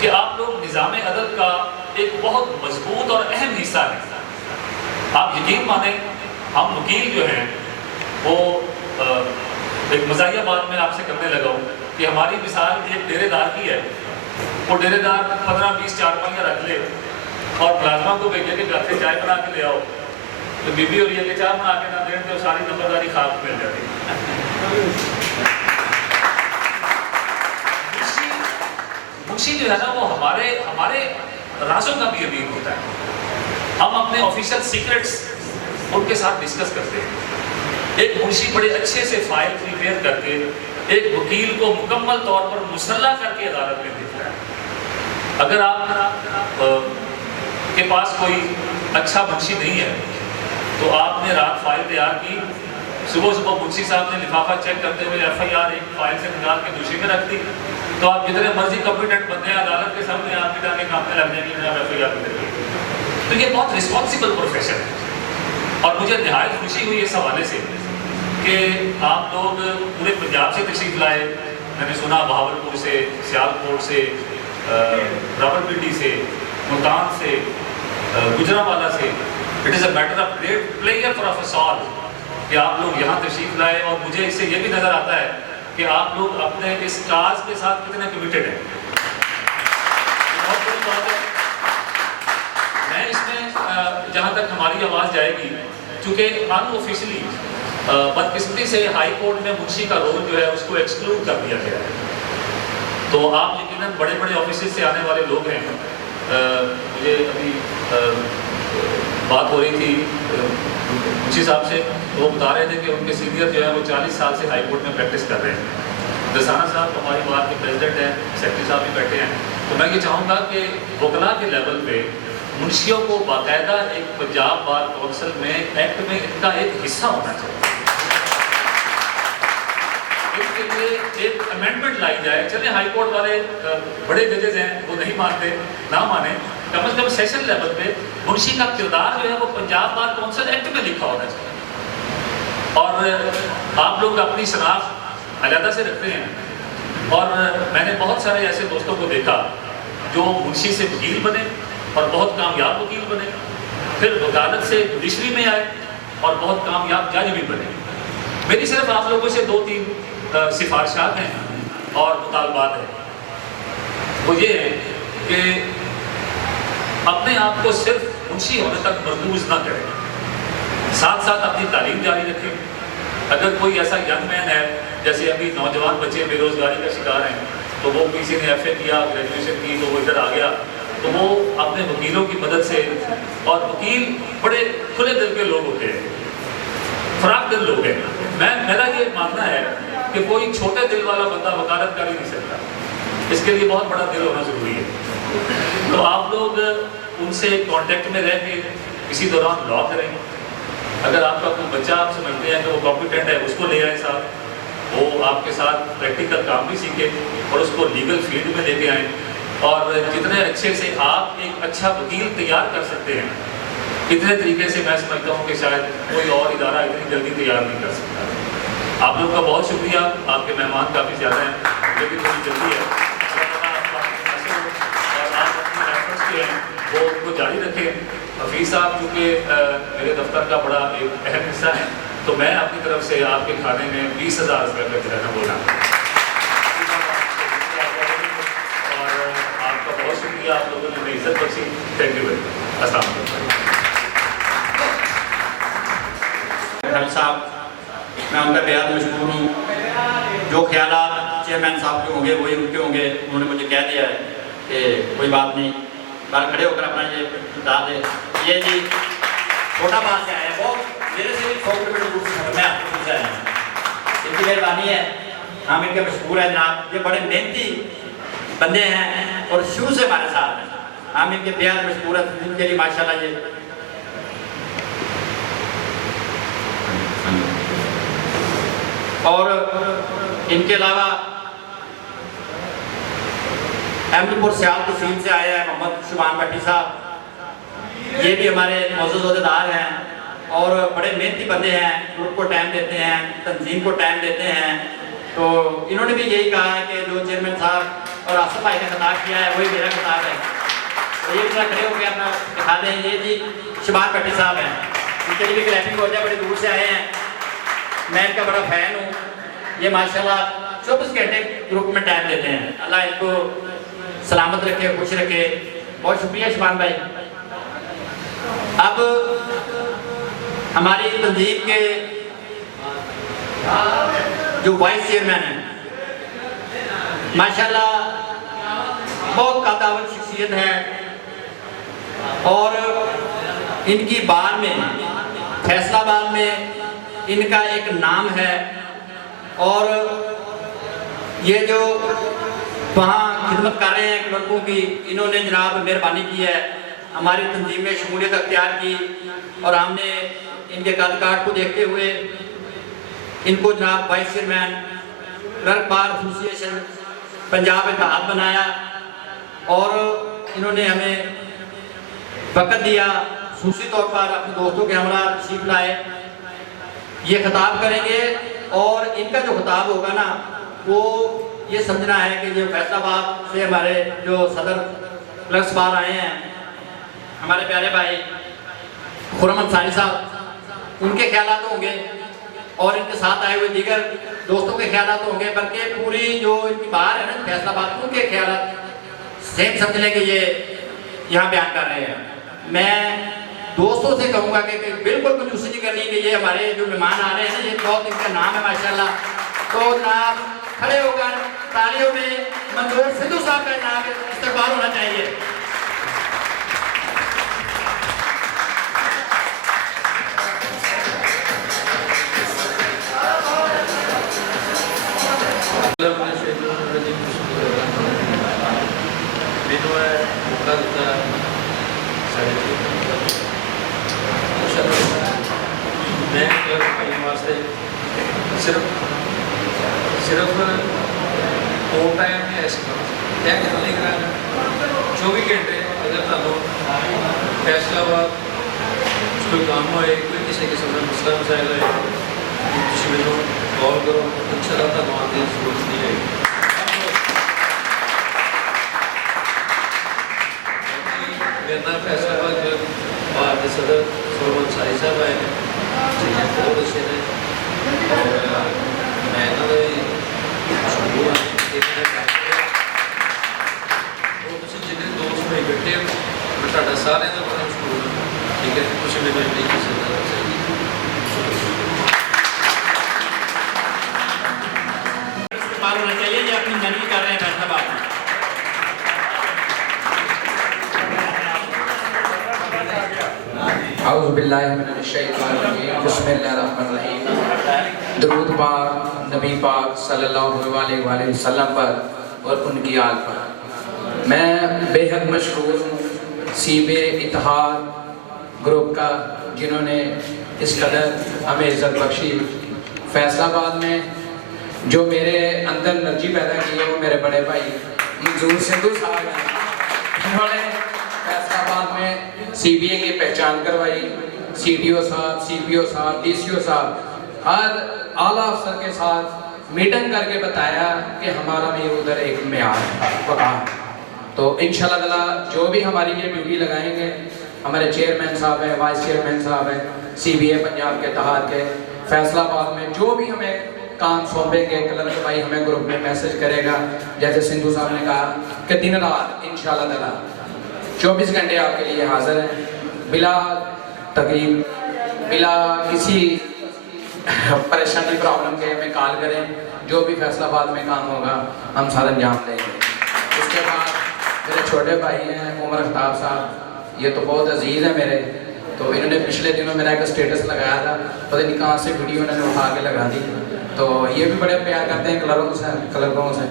कि आप लोग निज़ाम अदल का एक बहुत मजबूत और अहम हिस्सा हैं। आप यकीन माने, हम वकील जो हैं वो एक मज़ाहिया बात मैं आपसे करने लगा हूँ कि हमारी मिसाल एक डेरेदार की है। वो डेरेदार 15-20 चारपाइयाँ रख ले और मुलाजमा को भेजे कि घर से चाय बना के ले आओ, तो बीबी और ये कि चाय बना के ना दें तो सारी नंबरदारी खाक मिल जाती। मुंशी जो है ना वो हमारे राजों का भी अमीन होता है। हम अपने ऑफिशियल सीक्रेट्स उनके साथ डिस्कस करते हैं। एक मुंशी बड़े अच्छे से फाइल प्रिपेयर करके एक वकील को मुकम्मल तौर पर मुसल्ला करके अदालत में भेजता है। अगर आप के पास कोई अच्छा मुंशी नहीं है तो आपने रात फाइल तैयार की, सुबह मुंशी साहब ने लिफाफा चेक करते हुए FIR एक फाइल से निकाल के दूसरी में रख दी, तो आप जितने मर्जी कॉम्पिटेंट बनते हैं अदालत के सामने आपकी टांगे कांपने लग जाएंगे जनाब FIR में देंगे। तो ये बहुत रिस्पॉन्सिबल प्रोफेशन है और मुझे निहायत खुशी हुई इस हवाले से कि आप लोग पूरे पंजाब से तशरीफ लाए। मैंने सुना बहावलपुर से, सियालकोट से, रावलपिंडी से, मुल्तान से, गुजरांवाला से। It is a matter of great player for of us all कि आप लोग यहाँ तशरीफ लाए, और मुझे इससे ये भी नज़र आता है कि आप लोग अपने इस काज के साथ कितने कमिटेड हैं। बहुत बड़ी बात है। मैं इसमें जहाँ तक हमारी आवाज़ जाएगी, चूँकि अनऑफिशियली बदकिस्मती से हाई कोर्ट में मुंशी का रोल जो है उसको एक्सक्लूड कर दिया गया है, तो आप यकीनन बड़े बड़े ऑफिस से आने वाले लोग हैं। मुझे अभी बात हो रही थी मुंशी साहब से, तो वो बता रहे थे कि उनके सीनियर जो है वो 40 साल से हाई कोर्ट में प्रैक्टिस कर रहे हैं। दसाना साहब हमारी बात के प्रेसिडेंट हैं, सेक्रेटरी साहब भी बैठे हैं। तो मैं ये चाहूँगा कि वकला के लेवल पे मुंशियों को बाकायदा एक पंजाब बार काउंसिल में एक्ट में इनका एक हिस्सा होना चाहिए। इसके लिए एक अमेंडमेंट लाई जाए। चले हाई कोर्ट वाले बड़े जजेज हैं, वो नहीं मानते, ना माने, कम से कम सेशन लेवल पे मुंशी का किरदार जो है वो पंजाब बार काउंसिल एक्ट में लिखा होना चाहिए। और आप लोग अपनी शनाख्त अलहदा से रखते हैं, और मैंने बहुत सारे ऐसे दोस्तों को देखा जो मुंशी से वकील बने और बहुत कामयाब वकील बने, फिर वकालत से जुडिशरी में आए और बहुत कामयाब जज भी बने। मेरी सिर्फ आप लोगों से 2-3 सिफारिशात हैं और मुतालबात हैं। वो ये है कि अपने आप को सिर्फ मुंशी होने तक मरकूज ना करें, साथ साथ अपनी तालीम जारी रखें। अगर कोई ऐसा यंग मैन है, जैसे अभी नौजवान बच्चे बेरोजगारी का शिकार हैं, तो वो किसी ने FA किया, ग्रेजुएशन की, तो वो इधर आ गया, तो वो अपने वकीलों की मदद से, और वकील बड़े खुले दिल के लोग होते हैं, फराक दिल लोग हैं। मेरा ये मानना है कि कोई छोटे दिल वाला बंदा वकालत कर ही नहीं सकता, इसके लिए बहुत बड़ा दिल होना ज़रूरी है। तो आप लोग उनसे कांटेक्ट में रह के इसी दौरान लॉ करें। अगर आपका कोई बच्चा आप समझते हैं कि वो कॉम्पिटेंट है, उसको ले आए साथ। वो आपके साथ प्रैक्टिकल काम भी सीखे और उसको लीगल फील्ड में लेके आए। और जितने अच्छे से आप एक अच्छा वकील तैयार कर सकते हैं, इतने तरीके से मैं समझता हूँ कि शायद कोई और इदारा इतनी जल्दी तैयार नहीं कर सकता। आप लोगों का बहुत शुक्रिया। आपके मेहमान काफ़ी ज़्यादा हैं, लेकिन थोड़ी जल्दी है, और आप अपनी एफर्ट्स जो हैं वो उनको जारी रखें। हफीज़ साहब चूँकि मेरे दफ्तर का बड़ा एक अहम हिस्सा है, तो मैं अपनी तरफ से आपके खाने में 20,000 रुपये का किराना बोला। और आपका बहुत शुक्रिया, आप लोगों ने इज्जत बख्शी। Thank you very much. अस्सलाम वालेकुम साहब, मैं उनका बेहद मशहूर हूँ। जो ख्यालात चेयरमैन साहब के होंगे वही उनके होंगे। उन्होंने मुझे कह दिया है कि कोई बात नहीं, बाहर खड़े होकर अपना ये बता दें। ये जी छोटा बात से आए, वो मेरे से 100 किलोमीटर दूर से मैं आपको पूछा है, इनकी मेहरबानी है। हम इनके मशहूर हैं जनाब, ये बड़े मेहनती बंदे हैं और शुरू से हमारे साथ हैं। हम इनके बेहद मशहूर हैं, इनके लिए माशाल्लाह ये और इनके अलावा अहमदपुर सियाल तहसील से आए हैं मोहम्मद शुबान भट्टी साहब। ये भी हमारे मौजूद अहदेदार हैं और बड़े मेहनती बंदे हैं, ग्रुप को टाइम देते हैं, तंजीम को टाइम देते हैं। तो इन्होंने भी यही कहा है कि जो चेयरमैन साहब और आसफ भाई ने खिताब किया है वही मेरा खिताब है। तो ये भी खड़े होकर अपना दिखा दें। ये जी शुबान भट्टी साहब हैं, इनके लिए भी क्लैपिंग हो जाए, बड़ी दूर से आए हैं। मैं इनका बड़ा फ़ैन हूँ। ये माशाल्लाह 24 घंटे ग्रुप में टाइम देते हैं। अल्लाह इनको सलामत रखे, खुश रखे। बहुत शुक्रिया शुबान भाई। अब हमारी तंजीम के जो वाइस चेयरमैन हैं, माशाल्लाह बहुत कादावर शख्सियत है और इनकी बार में फैसलाबाद में इनका एक नाम है। और ये जो वहाँ खिदमत कर रहे हैं लड़कों की, इन्होंने जनाब मेहरबानी की है, हमारी तंजीम में शमूलियत अख्तियार की। और हमने इनके कादकाट को देखते हुए इनको जनाब vice chairman clerk bar association Punjab Ittehad बनाया और इन्होंने हमें वक़्त दिया, खुसूसी तौर पर अपने दोस्तों के हमरा तशरीफ लाए। ये खिताब करेंगे और इनका जो खिताब होगा ना, वो ये समझना है कि जो फैसलाबाद से हमारे जो सदर क्लर्क्स बार आए हैं, हमारे प्यारे भाई खुर्रम अंसारी साहब, उनके ख्यालात होंगे और इनके साथ आए हुए दीगर दोस्तों के ख्यालात होंगे, बल्कि पूरी जो इनकी बार है ना फैसलाबाद, उनके ख्यालात सेम समझ लें कि ये यहाँ बयान कर रहे हैं। मैं दोस्तों से कहूँगा कि बिल्कुल कंजूसी नहीं करनी कि ये हमारे जो मेहमान आ रहे हैं ना, ये बहुत इनका नाम है माशाल्लाह। तो जनाब खड़े होकर तालियों में मंजूर सिद्धू साहब का नाम इस्तेमाल होना चाहिए। मैं वास्ते सिर्फ ओवर टाइम में ऐसे नहीं कराना 24 घंटे अगर तुम फैसलाबाद कोई काम होए, कोई किसी किस्म का मसला मसाइल है, तुम मैनू कॉल करो, इंशाअल्लाह तुहानू आने की जरूरत नहीं है। मेरे नाम फैसलाबाद भारत सदर खुर्रम अंसारी साहब आए हैं, जिन्हें बहुत अच्छे ने और मैं जिन्हें दोस्त में बैठे हो मैं सारे का बड़ा मशहूर है। ठीक है, कुछ मैंने नहीं कर सकता। इस्तेमाल होना चाहिए। ये अपनी नमी कर रहे हैं फैसलाबाद में। दरूद पाक नबी पाक सल्लल्लाहु अलैहि वसल्लम पर और उनकी आल पर। मैं बेहद मशहूर हूँ सीबे इत्तेहाद ग्रुप का, जिन्होंने इस कदर हमें इज्जत बख्शी। फैसलाबाद में जो मेरे अंदर एनर्जी पैदा की है वो मेरे बड़े भाई मंजूर सिंधु साहब हैं। इन्होंने फैसलाबाद में CBA की पहचान करवाई। CTO साहब, CPO साहब, DCO साहब हर आला अफसर के साथ मीटिंग करके बताया कि हमारा भी उधर एक म्यार पका। तो इंशाल्लाह ताला जो भी हमारी ये ड्यूटी लगाएंगे, हमारे चेयरमैन साहब हैं, वाइस चेयरमैन साहब हैं, CBA पंजाब के तहत के फैसलाबाद में जो भी हमें काम सौंपेंगे, क्लर्क भाई हमें ग्रुप में मैसेज करेगा, जैसे सिंधु साहब ने कहा कि दिन रात इंशाल्लाह ताला 24 घंटे आपके लिए हाजिर हैं, बिला तकलीफ, बिला किसी परेशानी प्रॉब्लम के हमें कॉल करें। जो भी फैसलाबाद में काम होगा हम सारा अंजाम देंगे। उसके बाद मेरे छोटे भाई हैं उमर अख्ताब साहब, ये तो बहुत अजीज़ है मेरे। तो इन्होंने पिछले दिनों मेरा एक स्टेटस लगाया था, पता नहीं कहाँ से वीडियो इन्होंने उठा के लगा दी। तो ये भी बड़े प्यार करते हैं क्लर्कों से।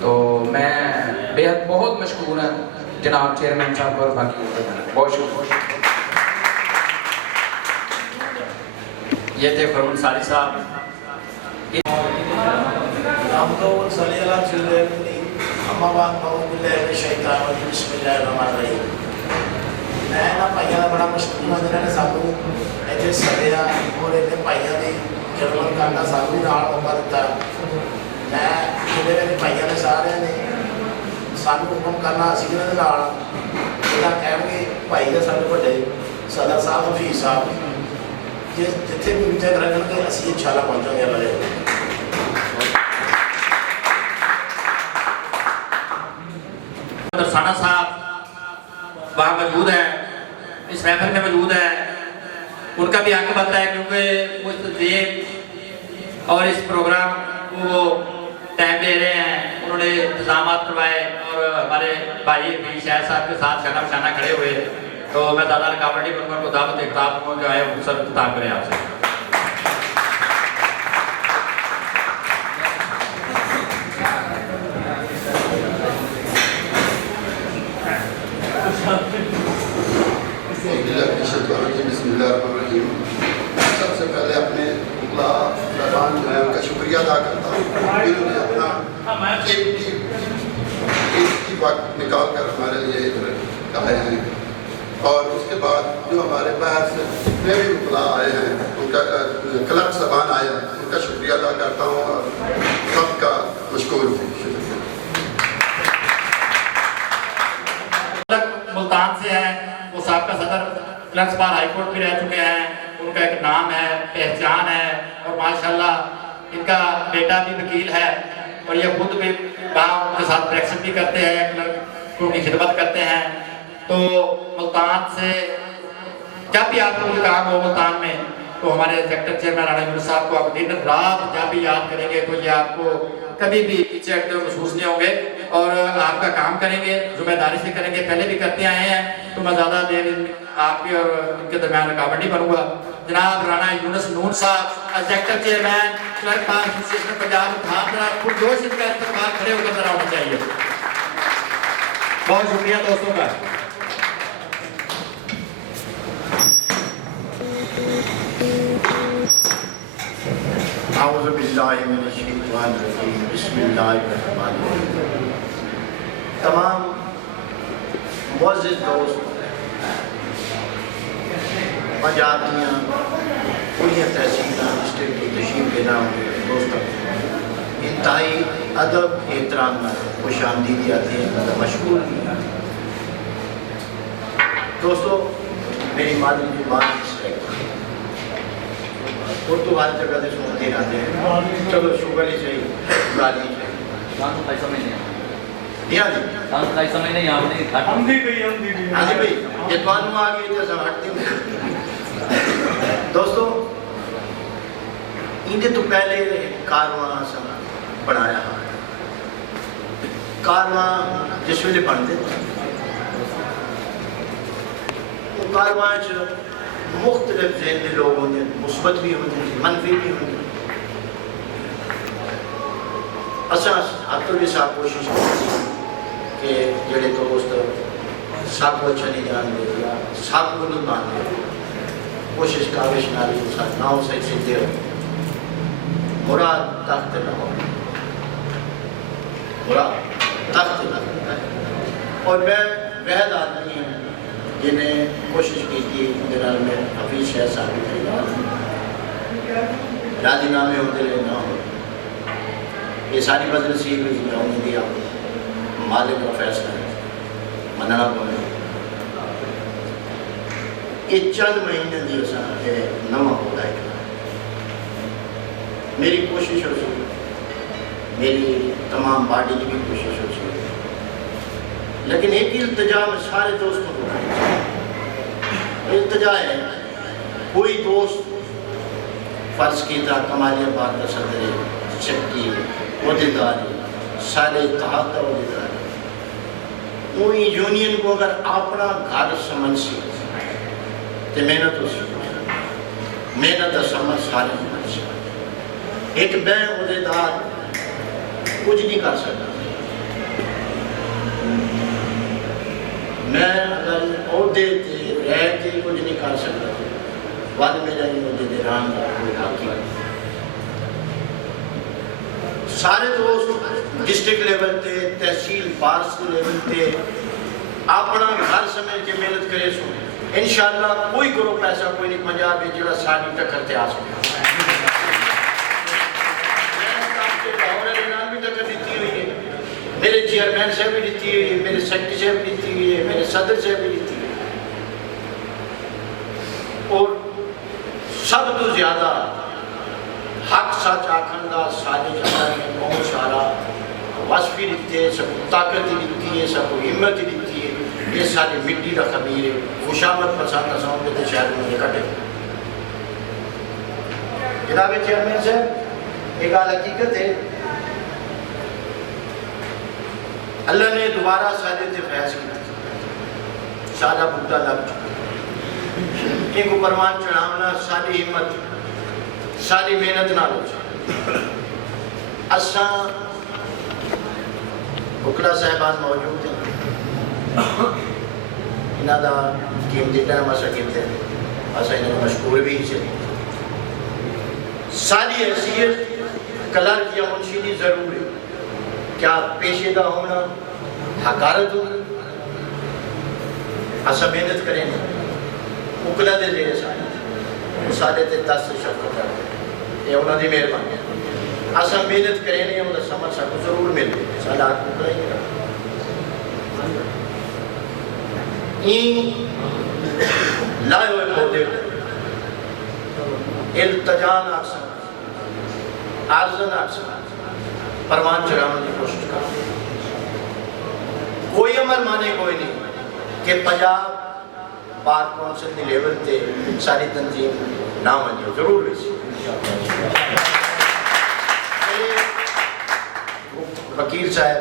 तो मैं बेहद बहुत मशकूर है जनाब चेयरमैन साहब और बाकी बहुत शुक्रिया। ये थे फरमान सारी साहब। मैं ना भाइयों का बड़ा मशहूर हाँ जिन्होंने सानू इतने सदिया और इतने भाइयों की खिदमत करना सानू नाल मौका दिता। मैं जिन्हें मेरे भाइयों ने सारे ने सानू हुक्म करना असीं उन्हां दे नाल जिदा कहणगे भाई दे साडे वड्डे सदर साहब हफीज साहब जिथे भी मीटिंग रखणगे असीं इंशाअल्लाह पहुंचांगे अल्लाह दे। दरसाना साहब वहाँ मौजूद है, इस महफिल में मौजूद है। उनका भी हक बनता है क्योंकि वो इस तस्दीक और इस प्रोग्राम को वो टाइम दे रहे हैं, उन्होंने इंतजाम करवाए और हमारे भाई भी शाह साहब के साथ शाना बशाना खड़े हुए। तो मैं ज़्यादा रुकावट नहीं बनूंगा, उनको दावत इख्ताम दूँगा कि आए सर इख्ताम करें आपसे। सबसे पहले अपने मेहमान जो है उनका शुक्रिया अदा करता हूँ, जिन्होंने अपना कीमती वक्त निकाल कर हमारे लिए इधर आए हैं। और उसके बाद जो हमारे बाहर से जितने भी मुखला आए हैं, उनका क्लर्क साहबान आए हैं, उनका शुक्रिया अदा करता हूँ और सबका मशकूर हूँ। मुल्तान से हैं, वो साहब सदर क्लर्क्स बार हाई कोर्ट भी रह चुके हैं। उनका एक नाम है, पहचान है और माशाल्लाह इनका बेटा भी वकील है और ये खुद भी वहाँ उनके साथ प्रैक्टिस भी करते हैं, क्लर्कों की खिदमत करते हैं। तो मुल्तान से जब भी आपको कोई काम हो मुल्तान में तो हमारे सेक्टर चेयरमैन राणा यूनुस साहब को आप दिन रात जब भी याद करेंगे तो ये आपको कभी भी पीछे हटते हुए महसूस नहीं होंगे और आपका काम करेंगे, जिम्मेदारी से करेंगे, पहले भी करते आए हैं। तो मैं ज़्यादा देर आपके और इनके दरमियान रुकावट नहीं बनूंगा। जनाब राणा यूनुस नून साहब sector chairman clerk bar association Punjab हाथ पुरजोश इनका इस्तेमाल खड़े होकर जरा होना चाहिए। बहुत शुक्रिया दोस्तों का। तमाम मुअज़्ज़िज़ दोस्त पंजाब दियां पूरियां तहसीलां डिस्ट्रिक्ट की तशरीफ लेना दोस्तों इंतहाई अदब एहतराम खुश आमदीदी आती है, मशहूर दोस्तों। मेरी मादरी जुबान उर्दू हर जगह से सुनते रहते हैं, चलो शुगर ही सही गाली सही दिया जी समझ नहीं आती हम दी गई हाँ जी भाई ये तो आ गई तो सब हटती। दोस्तों इनके तो पहले कारवां बनाया कारवां जिस वे बनते वो कारवां मुख्तलिफ ज़हन के लोग होंगे, मुस्बत भी होंगे, मनफी भी होंगे। असा अब भी साफ कोशिश करें कि जेडे दोस्त सब को अच्छा नहीं जानते या सब को नहीं मानते कोशिश काविश नाली ना हो सही सीधे हो मुराद तख्त न हो, मुराद तख्त न हो। और मैं वह आदमी हूँ जिन्हें कोशिश की थी मैं हफीज शह साहब राजीनामे होते ना हो, ये सारी बदनसीब दिया मालिक का फैसला है, मनना पड़े। ये चंद महीने की असांखे नवा हो रहा है। मेरी कोशिश हो सी, मेरी तमाम पार्टी की भी कोशिश हो सी, लेकिन एक इल्तिजा में सारे दोस्तों को इल्तिजा है, कोई दोस्त फर्ज किया कमालिया पाक का सदर शक्ति अहदेदारी सारे इत्तेहाद का अहदेदारी, कोई यूनियन को अगर अपना घर समझ सी तो मेहनत हो सी, मेहनत का समझ सारे समझ सी। एक मैं अहदेदार कुछ नहीं कर सकता, मैं अगर अहदे रह के कुछ नहीं कर सकता, बाद मेरा ही अहदे दे राम का कोई हक नहीं। सारे दोस्त डिस्ट्रिक्ट लेवल पे, तहसील पार्स लेवल पे अपना घर समझ के मेहनत करे सो इंशाअल्लाह कोई ग्रुप ऐसा कोई नहीं पंजाब में जो सारी टक्कर ते आ सके। भी टक्कर दी हुई है, मेरे चेयरमैन से भी दी हुई है, मेरे सेक्रेटरी से भी दी हुई है, मेरे सदर से भी दी हुई है। और सब तो ज्यादा हक सच आखन का सारे जगह में बहुत सारा वसफी दिते है, सब ताकत दिती है, सब हिम्मत दिती है। ये सारी मिट्टी का खमीर है, खुशामद पसंद समझते तो शायद मुझे कटे। जनाब चेयरमैन साहब एक गाल हकीकत है, अल्लाह ने दोबारा सारे ते फैज किया, सादा बुद्धा लग चुका, इनको परवान चढ़ावना सारी हिम्मत सारी मेहनत ना लो। असा बुकड़ा साहबान मौजूद हैं, इन्हों का कीमती टाइम असा कितने असा इन्होंने मशहूर भी से सारी हैसियत क्लर्क या मुंशी की जरूर है, क्या पेशेदा होना हकारत होगी। असा मेहनत करें उकला दे जेड़े साढ़े ते 10 शब्द करते, ये उन्होंने मेहरबानी। असा मेहनत करें नहीं उनका समझ सबको जरूर मिले, साढ़ा उकला ही नहीं लाए हुए पौधे इल्तजान आर्जन परवान चढ़ाने की कोशिश कर। कोई अमर माने कोई नहीं कि पंजाब बार कौंसिल की लेवल पे सारी तंजीम ना मनियो जरूर वकील साहब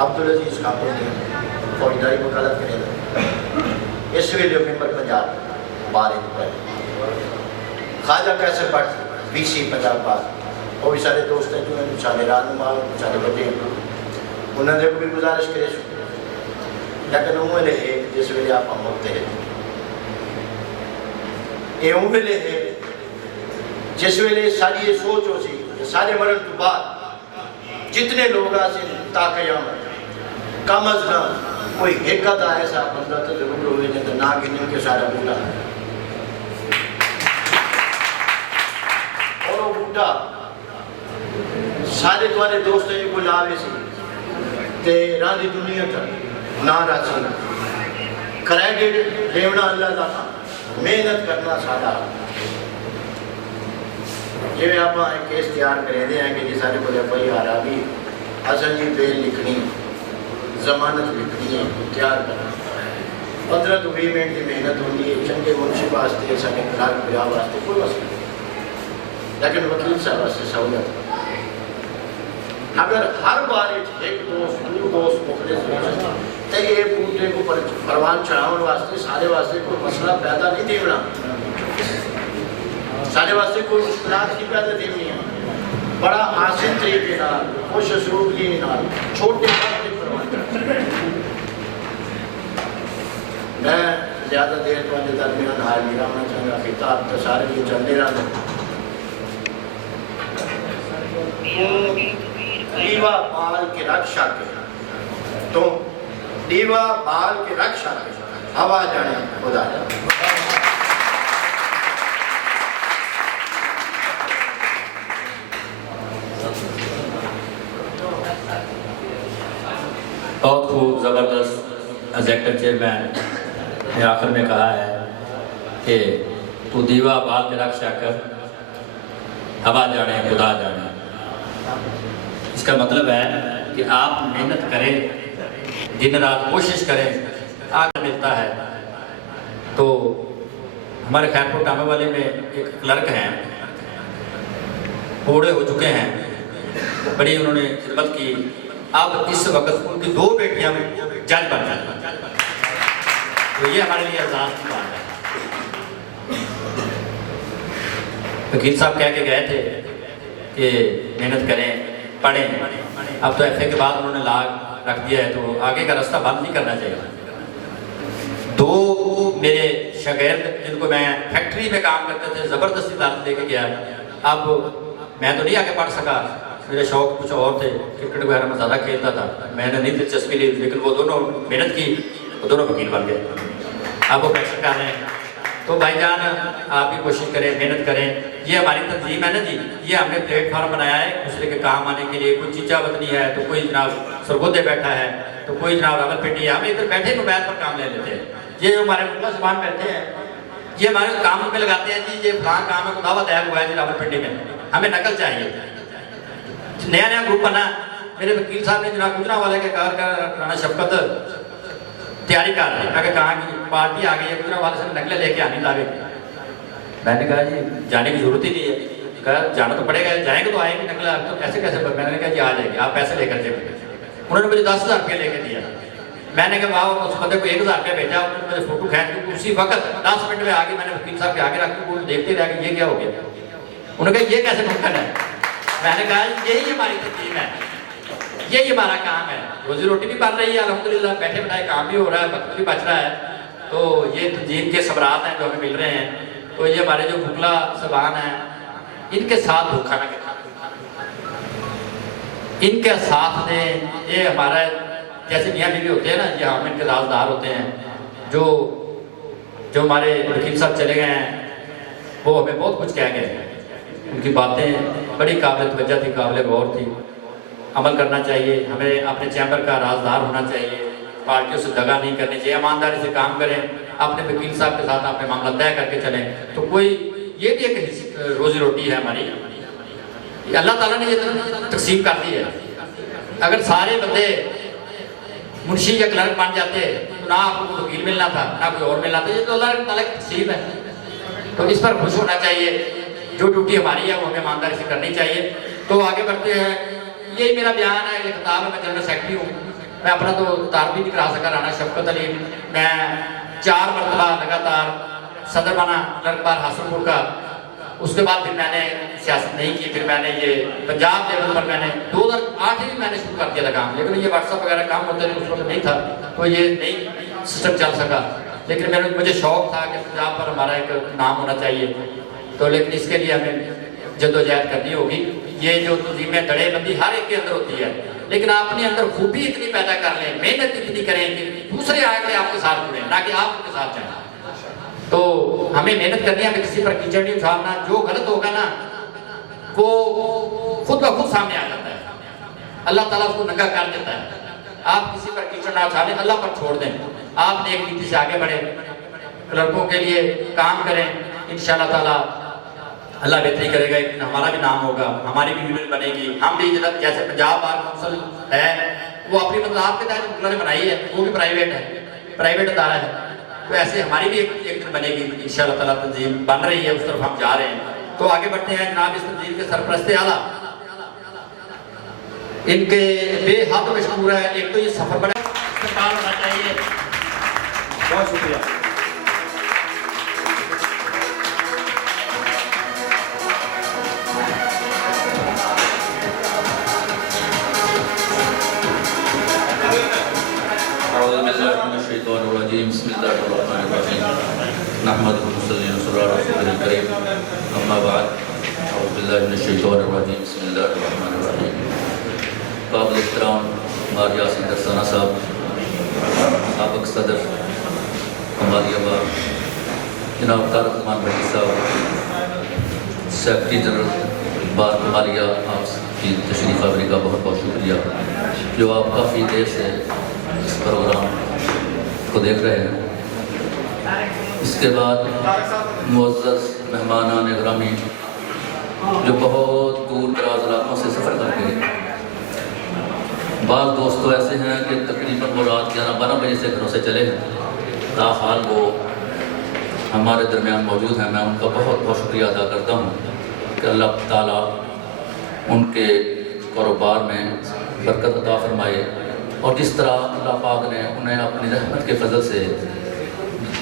अब्दुल अजीज खापुर ने फौजदारी वकालत करें इस वेले मेंबर पंजाब बार ख्वाजा कैसे भट्ट BC पंजाब बार वो भी सारे दोस्त हैं जो सारे रहनुमा सारे बड़े उन्होंने भी गुजारिश करे, लेकिन उम्र है जिस वे आप मुक्ते हैं, ये उम्र है जिस वे सारी ये सोच हो सी सारे मरण तो बाद जितने लोग ताकयामत कम अज कम कोई एक आधा ऐसा बंदा तो जरूर हो नहीं तो ना गिने के सारा बूटा और वो बूटा सारे तुम्हारे दोस्त को लावे सी ते रानी दुनिया तक ना रासी क्रेडिट लेवना अल्लाह का मेहनत करना सादा जिवें आप एक केस तैयार करेंगे हैं कि जी सारे को FIR आ गई असल जी बेल लिखनी जमानत लिखनी है तैयार करना 15 तो 20 मिनट की मेहनत होती है चंगे मुंशी वास्ते सारे खिलाफ ब्याह वास्ते कोई मसला नहीं, लेकिन वकील साहब वास्ते सहूलत अगर हर बार एक दोस्त दो दोस्त मुखलिस तो ये बूटे को परवान चढ़ाने वास्ते सारे वास्ते कोई मसला पैदा नहीं देना, सारे वास्ते कोई मुश्किल नहीं पैदा देनी है। बड़ा आसान तरीके खुश असलूबगी छोटे मैं ज़्यादा देर तो दरमियान हाल नहीं रहना चाहूँगा, खिताब तो सारे ये चलते रहते दीवा बाल के रक्षा के तो दीवा बाल के रक्षा के हवा जाने खुदा जाने। बहुत खूब ज़बरदस्त एग्जेक्टिव चेयरमैन ने आखिर में कहा है कि तू दीवा बाल के रक्षा कर, हवा जाने खुदा जाने। इसका मतलब है कि आप मेहनत करें, दिन रात कोशिश करें, आगे मिलता है। तो हमारे खैरपुर टामे वाले में एक क्लर्क हैं, बूढ़े हो चुके हैं, बड़ी उन्होंने खिदमत की। अब इस वक्त उनकी 2 बेटियां जज बन जाती, तो ये हमारे लिए एहसास की बात है। वकील साहब कह के गए थे कि मेहनत करें, पढ़ें। अब तो FA के बाद उन्होंने लाग रख दिया है, तो आगे का रास्ता बंद नहीं करना चाहिए। 2 मेरे शागिर्द जिनको मैं फैक्ट्री में काम करते थे ज़बरदस्ती दाखिल लेके गया। अब मैं तो नहीं आगे पढ़ सका, मेरे शौक कुछ और थे, क्रिकेट वगैरह में ज़्यादा खेलता था, मैंने नहीं दिलचस्पी ली, लेकिन वो दोनों मेहनत की, वो दोनों वकील बन गए। अब वो पैसे कर रहे हैं। तो भाईजान आप भी कोशिश करें, मेहनत करें। ये हमारी तंजीम है ना जी, ये हमने प्लेटफार्म बनाया है दूसरे के काम आने के लिए। कोई चीचा वतनी है तो कोई जनाब सरगोदे बैठा है, तो कोई जनाब रावलपिंडी है, हम इधर बैठे मोबाइल पर काम ले लेते हैं। ये जो हमारे मुखला जुबान बैठते हैं, ये हमारे काम में लगाते हैं जी, ये फलां काम है, दावा तैयार हुआ है जी रावलपिंडी में, हमें नकल चाहिए। नया नया ग्रुप बना, मेरे वकील साहब ने जनाब गुजरा वाले के घर का राना शफकत तैयारी कर रही, अगर कहाँ की पार्टी आ गई है, गुजरा वाले से नकलें लेके आनी लावे। मैंने कहा जी जाने की जरूरत ही नहीं है। कहा जाना तो पड़ेगा, जाएंगे तो आएंगे नकल, तो कैसे कैसे। मैंने कहा जी आ जाएगी, आप पैसे लेकर जाइए। उन्होंने मुझे 10,000 रुपये लेके दिया। मैंने कहा वाह, उस बंदे को 1,000 रुपया भेजा, उन्होंने मुझे फोटो खींच के उसी वक्त 10 मिनट में आगे मैंने वकील साहब के आगे रख के देखते रह गए ये क्या हो गया। उन्होंने कहा ये कैसे मुमकिन है। मैंने कहा यही हमारी तंजीम है, यही हमारा काम है, रोजी रोटी भी बन रही है अल्हम्दुलिल्लाह, बैठे बैठाए काम भी हो रहा है, वक्त भी बच रहा है। तो ये तंजीम के सबरात हैं जो हमें मिल रहे हैं। तो ये हमारे जो मुगला सबान हैं, इनके साथ धोखा न करना, इनके साथ में ये हमारा जैसे मियाँ बीवी होते हैं ना, ये हम इनके राजदार होते हैं। जो हमारे वकील साहब चले गए हैं वो हमें बहुत कुछ कह गए, उनकी बातें बड़ी काबिल तवज्जो थी, काबिल गौर थी। अमल करना चाहिए, हमें अपने चैम्बर का राजदार होना चाहिए, पार्टियों से दगा नहीं करनी चाहिए, ईमानदारी से काम करें, अपने वकील साहब के साथ अपने मामला तय करके चलें। तो कोई ये भी एक रोजी रोटी है हमारी, अल्लाह ताला ने ये तकसीम कर दी है। अगर सारे बंदे मुंशी या क्लर्क बन जाते तो ना आपको वकील मिलना था, ना कोई और मिलना था। ये तो अल्लाह ताला की तकसीम है, तो इस पर खुश होना चाहिए। जो ड्यूटी हमारी है वो हमें ईमानदारी से करनी चाहिए। तो आगे बढ़ते हैं, यही मेरा बयान है, ये खिताब है। मैं जनरल सेक्रेटरी हूँ, मैं अपना तो तार भी नहीं करा सका। राना शफकत अली, मैं 4 मरतबा लगातार सदर बना क्लर्क बार हासनपुर का। उसके बाद फिर मैंने सियासत नहीं की, फिर मैंने ये पंजाब लेवल पर मैंने 2008 में मैंने शुरू कर दिया था काम, लेकिन ये व्हाट्सअप वगैरह काम होते थे उस वक्त नहीं था, तो ये नहीं सिस्टम चल सका। लेकिन मुझे शौक था कि पंजाब पर हमारा एक नाम होना चाहिए। तो लेकिन इसके लिए हमें जद्दोजहद करनी होगी। ये जो तंजीमें दड़ेबंदी हर एक के अंदर होती है, लेकिन आप अपने अंदर खूबी इतनी पैदा कर लें, मेहनत इतनी करें कि दूसरे आके आपके साथ जुड़ें, ना कि आप उनके साथ जाएं। तो हमें मेहनत करनी है, हमें किसी पर कीचड़ नहीं उछालना। जो गलत होगा ना वो खुद ब खुद सामने आ जाता है, अल्लाह ताला उसको नंगा कर देता है। आप किसी पर कीचड़ ना उछालें, अल्लाह पर छोड़ दें। आप नेक नीति से आगे बढ़ें, क्लर्कों के लिए काम करें, इंशाअल्लाह ताला अल्लाह बेहतरी करेगा। एक दिन हमारा भी नाम होगा, हमारी भी यूनियन बनेगी। हम भी जैसे पंजाब बार काउंसिल है, वो अपनी मतलब आपके तहत मुखला ने बनाई है, वो भी प्राइवेट है, प्राइवेट अदारा है। तो ऐसे हमारी भी एक दिन बनेगी इंशाअल्लाह ताला। तंजीम बन रही है, उस तरफ हम जा रहे हैं। तो आगे बढ़ते हैं जनाब। इस तंजीम के सरपरस्ते आला इनके बेहद मशहूर है। एक तो ये सफर बड़ा सरकार होना चाहिए। बहुत शुक्रिया। नहमदुहु व नसल्ली अला रसूलिल करीम, अम्मा बाद। बिस्मिल्लाहिर्रहमानिर्रहीम बिस्मिल्लाहिर्रहमानिर्रहीम। काबिल एहतराम हमारे यासीन दरसाना साहब, साबिक़ सदर कमालिया बाग जनाब तारक रहमान भट्टी साहब, सेक्रेटरी जनरल बार कमालिया, आपकी तशरीफ़ आवरी का बहुत बहुत शुक्रिया जो आप काफ़ी देर से इस प्रोग्राम को देख रहे हैं। इसके बाद मुअज़्ज़ज़ मेहमानान गिरामी जो बहुत दूर दराज इलाकों से सफ़र करके, बाज़ दोस्त तो ऐसे हैं कि तकरीबन वो रात 11-12 बजे से घरों से चले हैं, ताहाल वो हमारे दरमियान मौजूद हैं। मैं उनका बहुत बहुत शुक्रिया अदा करता हूँ कि अल्लाह ताला उनके कारोबार में बरकत अता फरमाए और जिस तरह अल्लाह पाक ने उन्हें अपनी रहमत के फजल से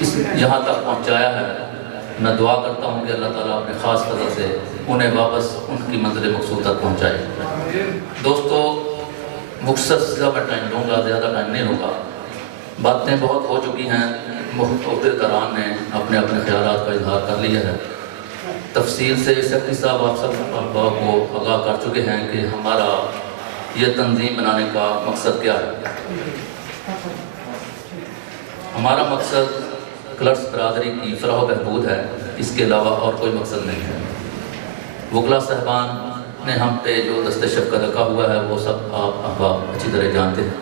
इस यहाँ तक पहुँचाया है, मैं दुआ करता हूँ कि अल्लाह ताला अपने ख़ास फजल से उन्हें वापस उनकी मंज़िल मक़सूद तक पहुँचाए। दोस्तों, मुख्तसर मैं टाइम लूँगा, ज़्यादा टाइम नहीं लूँगा। बातें बहुत हो चुकी हैं, मुख्तदरान ने अपने अपने ख्यालात का इजहार कर लिया है। तफसील से सेक्रेटरी साहब आप सब को आगाह कर चुके हैं कि हमारा ये तंजीम बनाने का मकसद क्या है। हमारा मकसद क्लर्क्स बरादरी की फलाह बहबूद है, इसके अलावा और कोई मकसद नहीं है। वकला साहबान ने हम पे जो दस्ते शफ़क़त रखा हुआ है वो सब आप अहबाब अच्छी तरह जानते हैं,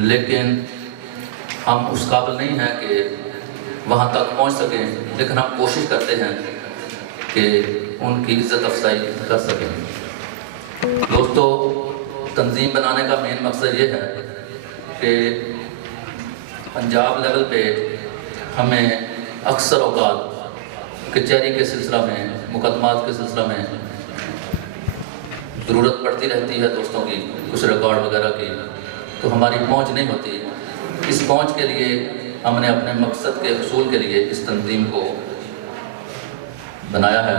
लेकिन हम उस काबिल नहीं हैं कि वहाँ तक पहुँच सकें, लेकिन हम कोशिश करते हैं कि उनकी इज़्ज़त अफजाई कर सकें। दोस्तों, तंजीम बनाने का मेन मकसद ये है कि पंजाब लेवल पे हमें अक्सर औकात कचहरी के सिलसिला में, मुकदमात के सिलसिला में ज़रूरत पड़ती रहती है दोस्तों की, कुछ रिकॉर्ड वगैरह की, तो हमारी पहुंच नहीं होती। इस पहुंच के लिए हमने अपने मकसद के हसूल के लिए इस तंजीम को बनाया है।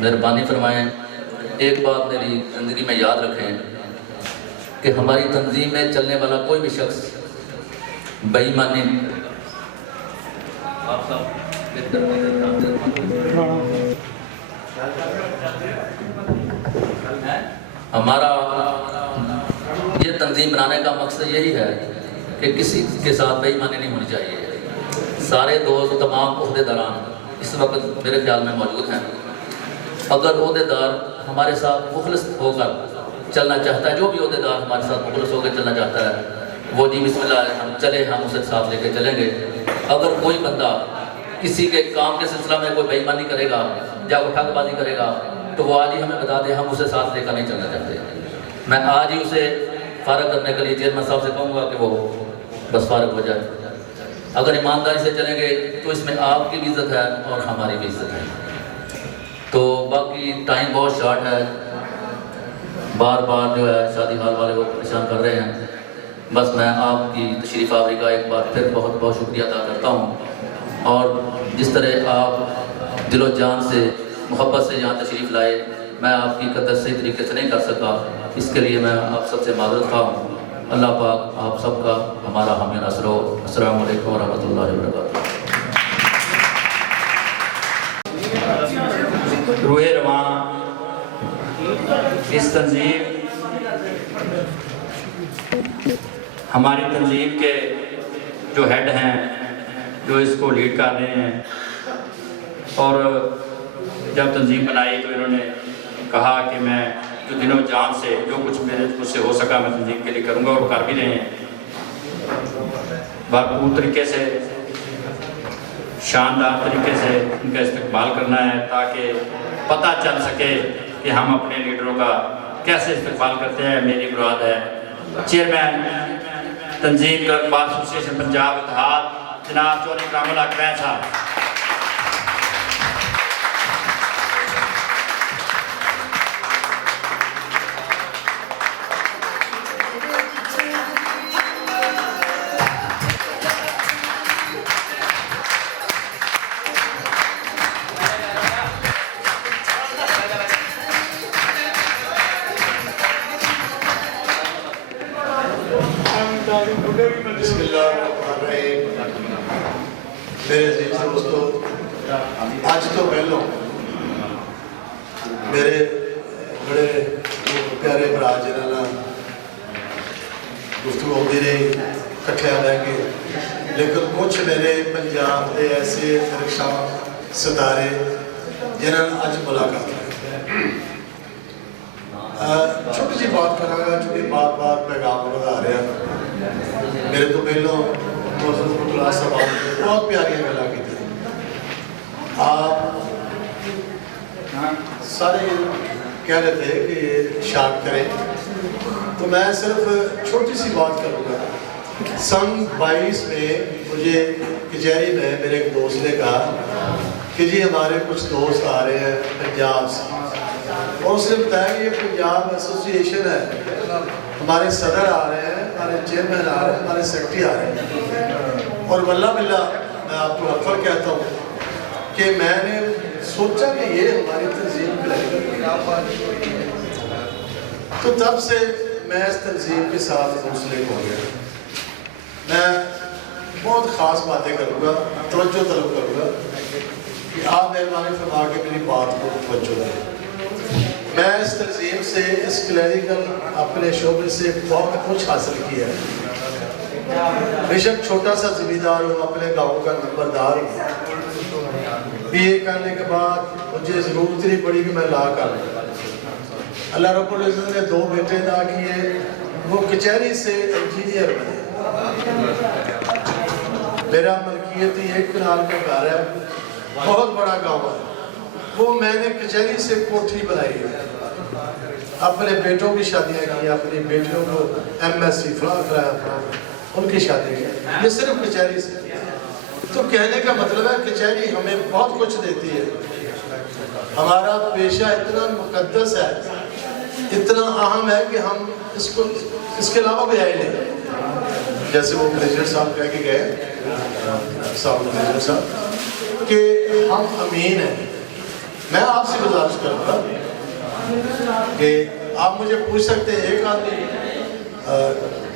मेहरबानी फरमाएं, एक बात मेरी ज़िंदगी में याद रखें कि हमारी तंजीम में चलने वाला कोई भी शख्स बेईमानी हमारा ये तंजीम बनाने का मकसद यही है कि किसी के साथ बेईमानी नहीं होनी चाहिए। सारे दोस्त, तमाम ओहदेदारान इस वक्त मेरे ख्याल में मौजूद हैं। अगर ओहदेदार हमारे साथ मुखलिस होकर चलना चाहता है, जो भी ओहदेदार हमारे साथ मुखलिस होकर चलना चाहता है, वो जी बिस्मिल्लाह हम चले, हम उसे साथ लेके चलेंगे। अगर कोई बंदा किसी के काम के सिलसिला में कोई बेईमानी करेगा या उठाकबाजी करेगा तो वो आज ही हमें बता दे, हम उसे साथ लेकर नहीं चलना चाहते। मैं आज ही उसे फ़ारग करने के लिए चेयरमैन साहब से कहूँगा कि वो बस फ़ारग हो जाए। अगर ईमानदारी से चलेंगे तो इसमें आपकी भी इज़्ज़त है और हमारी भी इज़्ज़त है। तो बाकी टाइम बहुत शॉर्ट है, बार बार जो है शादी हाल वाले वो परेशान कर रहे हैं। बस मैं आपकी तशरीफ़ आवरी का एक बार फिर बहुत बहुत शुक्रिया अदा करता हूँ, और जिस तरह आप दिलो जान से मोहब्बत से यहाँ तशरीफ़ लाए, मैं आपकी कदर सही तरीके से नहीं कर सका, इसके लिए मैं आप सबसे माज़रत खा हूँ। अल्लाह पाक आप सबका हमारा हामी नसर हो। अस्सलामु अलैकुम वरहमतुल्लाहि वबरकातुहू। रूहे रवां इस तंजीम, हमारी तंजीम के जो हेड हैं, जो इसको लीड कर रहे हैं, और जब तंजीम बनाई तो इन्होंने कहा कि मैं जो दिनों जान से जो कुछ मुझसे हो सका मैं तंजीम के लिए करूँगा, और कर भी रहे हैं। भरपूर तरीके से, शानदार तरीके से उनका इस्तेमाल करना है ताकि पता चल सके कि हम अपने लीडरों का कैसे इस्तेमाल करते हैं। मेरी मुराद है चेयरमैन तंजीम क्लर्क बार एसोसिएशन पंजाब इत्तेहाद जनाब चौधरी इकरामुल हक बैं साहब। मेरे अजीज दोस्तों, अज तो पहलों मेरे बड़े प्यारे भरा जिन्होंने गुफ्तगू होती रही कट्ठे रह के, लेकिन कुछ मेरे पंजाब के ऐसे रिक्शा सितारे जिन्होंने अज मुलाकात छोटी जी बात करांगा क्योंकि बार बार पैगाम बढ़ा रहा। मेरे तो पहलों बहुत प्यारियां गल्लां की। आप सारे कह रहे थे कि शार्ट करें, तो मैं सिर्फ छोटी सी बात करूँगा। सन 22 में मुझे कचहरी में मेरे एक दोस्त ने कहा कि जी हमारे कुछ दोस्त आ रहे हैं पंजाब से, और उसने बताया कि ये पंजाब एसोसिएशन है, हमारे सदर आ रहे हैं, हमारे चेयरमैन आ रहे हैं, हमारे सेक्रेटरी आ रहे हैं। और वल्ला बिल्ला मैं आपको अक्सर कहता हूँ कि मैंने सोचा कि ये हमारी तंजीम करेगी, तो तब से मैं इस तंजीम के साथ मुंसलिक हो गया। मैं बहुत ख़ास बातें करूँगा, तवज्जो तलब करूँगा कि आप मेहरबानी फरमा के मेरी बात को तवज्जो दें। मैं इस तंजीम से, इस क्लैरिकल अपने शोबे से बहुत कुछ हासिल किया है। बेशक छोटा सा ज़मींदार हूँ, अपने गाँव का नंबरदार हूँ। BA करने के बाद मुझे ज़रूरत नहीं पड़ी कि मैं ला कर अल्लाह रब्बुल इज़्ज़त ने 2 बेटे अदा किए, वो कचहरी से इंजीनियर बने। मेरा मलकियती 1 कनाल का घर है, बहुत बड़ा गांव है, वो मैंने कचहरी से कोठी बनाई है। अपने बेटों की शादियाँ की, अपनी बेटियों को MSc फलां कराया, उनकी शादी की, ये सिर्फ कचहरी से। तो कहने का मतलब है कचहरी हमें बहुत कुछ देती है। हमारा पेशा इतना मुकद्दस है, इतना अहम है कि हम इसको इसके अलावा भी आए नहीं। जैसे वो प्रेसिडेंट साहब कह के गए, प्रेसिडेंट साहब, कि हम अमीन हैं। मैं आपसे गुजारिश करूँगा कि आप मुझे पूछ सकते हैं, एक आदमी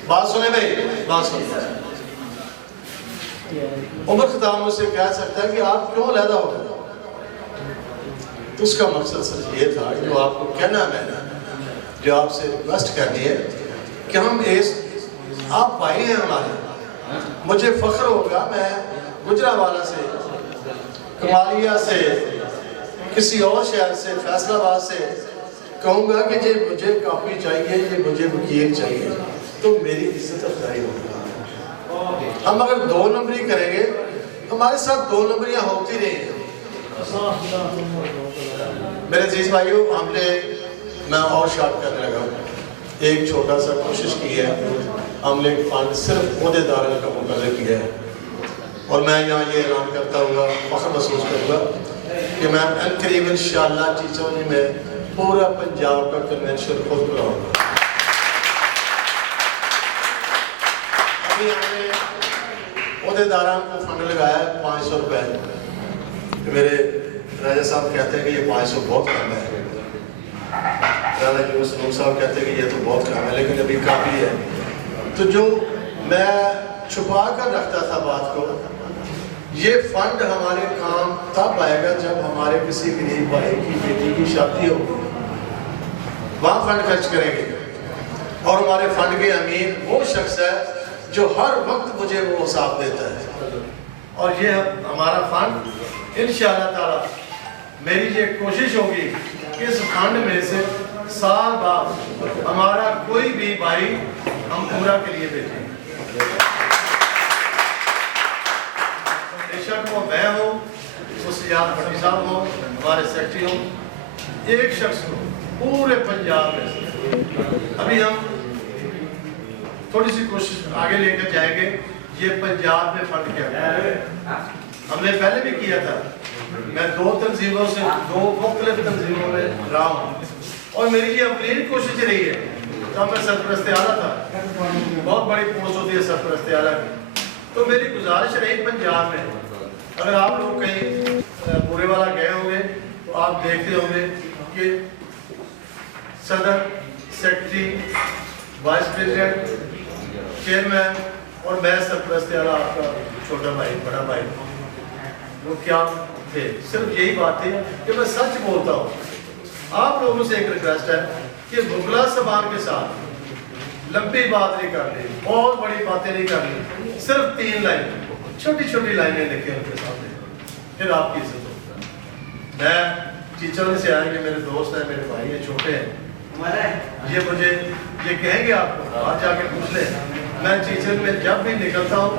बात सुने भाई, बात सुने। उमर खताब मुझसे कह सकता है कि आप क्यों अलहदा हो गए, तो उसका मकसद सिर्फ ये था कि जो आपको कहना है, मैंने जो आपसे रिक्वेस्ट करनी है कि हम आप भाई हैं हमारे। मुझे फ़ख्र होगा, मैं गुजरावाला से, कमालिया से, किसी और शहर से, फैसलाबाद से कहूँगा कि ये मुझे कॉपी चाहिए, ये मुझे वकील चाहिए, तो मेरी इज्जत अफजाई होगी। हम अगर 2 नंबरी करेंगे, हमारे साथ 2 नंबरियाँ होती रहेंगी। मेरे अजीज भाइयों, हमने मैं और शार्ट करने लगा, एक छोटा सा कोशिश की है। हमने एक फंड सिर्फ ओहदेदारों का मुकर्रर किया है, और मैं यहाँ ये ऐलान करता हुआ फ़ख्र महसूस करूँगा कि मैं अनकरीब इंशाअल्लाह चिचौनी में पूरा पंजाब का कन्वेंशन खुद कराऊँगा। अभी हमने ओहदेदारों को फंड लगाया 500 रुपये। मेरे राजा साहब कहते हैं कि ये 500 बहुत कम है, राजा यूनुस साहब कहते हैं कि ये तो बहुत कम है, लेकिन अभी काफ़ी है। तो जो मैं छुपा कर रखता था बात को, ये फंड हमारे काम तब आएगा जब हमारे किसी गरीब भाई की बेटी की शादी हो, वहाँ फंड खर्च करेंगे। और हमारे फंड के अमीन वो शख्स है जो हर वक्त मुझे वो हिसाब देता है। और ये हमारा फंड इंशाअल्लाह ताला, मेरी ये कोशिश होगी कि इस फंड में से साल बाद हमारा कोई भी भाई हम पूरा के लिए भेजेंगे। बेशक वो मैं हो, मुस्लियात भट्टी साहब हो, हमारे सेक्रेटरी हो, एक शख्स को पूरे पंजाब में से। अभी हम थोड़ी सी कोशिश आगे लेकर जाएंगे। ये पंजाब में फंड क्या है, हमने पहले भी किया था। मैं 2 तंजीमों से, 2 मुख्तलिफ तंजीमों में रहा हूँ, और मेरी ये अपनी कोशिश रही है। तब मैं सरपरस्त आला था, बहुत बड़ी पोस्ट होती है सरपरस्त आला की। तो मेरी गुजारिश रही पंजाब में, अगर आप लोग कहीं पूरे वाला गए होंगे तो आप देखते होंगे कि सदर, सेक्रेटरी, वाइस प्रेसिडेंट, चेयरमैन और मैं सरपरस्त आला, आपका छोटा भाई, बड़ा भाई, वो क्या थे। सिर्फ यही बात थी कि मैं सच बोलता हूँ। आप लोगों से एक रिक्वेस्ट है कि मुगला जबान के साथ लंबी बात नहीं करनी, बहुत बड़ी बातें नहीं करनी, सिर्फ 3 लाइन छोटी छोटी लाइनें लिखें उनके सामने, फिर आपकी इज्जत होगी। मैं टीचर से आया कि मेरे दोस्त हैं, मेरे भाई हैं, छोटे हैं, ये मुझे ये कहेंगे, आपको बाहर जाके पूछ लें। मैं टीचर में जब भी निकलता हूँ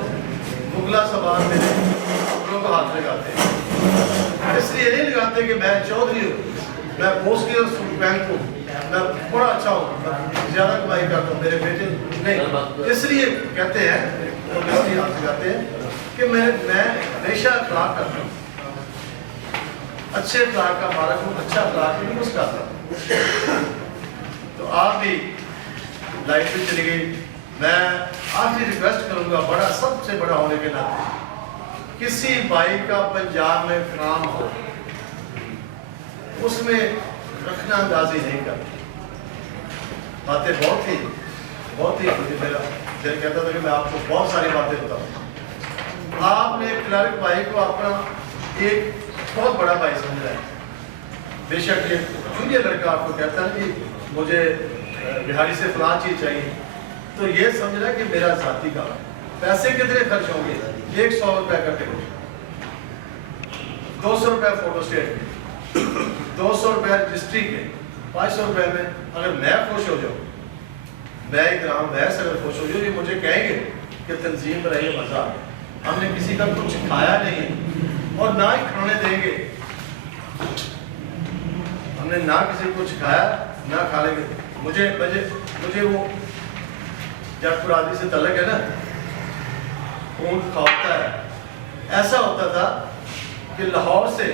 मुगला जबान मेरे अपनों को हाथ लगाते हैं, इसलिए नहीं लगाते कि मैं चौधरी हूँ, मैं पोस्ट की बैंक हूँ, मैं बड़ा अच्छा हूँ, मैं ज़्यादा कमाई करता हूँ, मेरे बेटे नहीं, इसलिए कहते हैं, इसलिए हाथ लगाते हैं कि मैं हमेशा अखलाक करता हूँ, अच्छे अखलाक का मारक हूँ, अच्छा अखलाक नहीं मुस्कुराता हूँ। तो आप भी लाइफ में चली गई। मैं आखिरी रिक्वेस्ट करूंगा, बड़ा सबसे बड़ा होने के नाते, किसी भाई का पंजाब में काम हो उसमें रखना अंदाजी नहीं करती। बातें बहुत ही मेरा दिल कहता था कि मैं आपको बहुत सारी बातें बताऊँ। आपने क्लर्क भाई को अपना एक बहुत बड़ा भाई समझा है, बेशक ये जूनियर लड़का आपको कहता है कि मुझे बिहारी से फलां चीज़ चाहिए, तो ये समझ रहा है कि मेरा साथी का पैसे कितने खर्च होंगे, 100 रुपये का टिकट, 200 रुपये फोटो स्टेट के, 200 रुपये रजिस्ट्री के, 500 रुपये में अगर मैं खुश हो जाऊँ, मैं एक ग्राम वैस अगर खुश हो जाऊँ, ये मुझे कहेंगे कि तंजीम पर रही मज़ा, हमने किसी का कुछ खाया नहीं और ना ही खाने देंगे, हमने ना किसी को कुछ खाया ना खा लेंगे। मुझे वो जब पुरानी से तलक है ना, ऊँट खाता है, ऐसा होता था कि लाहौर से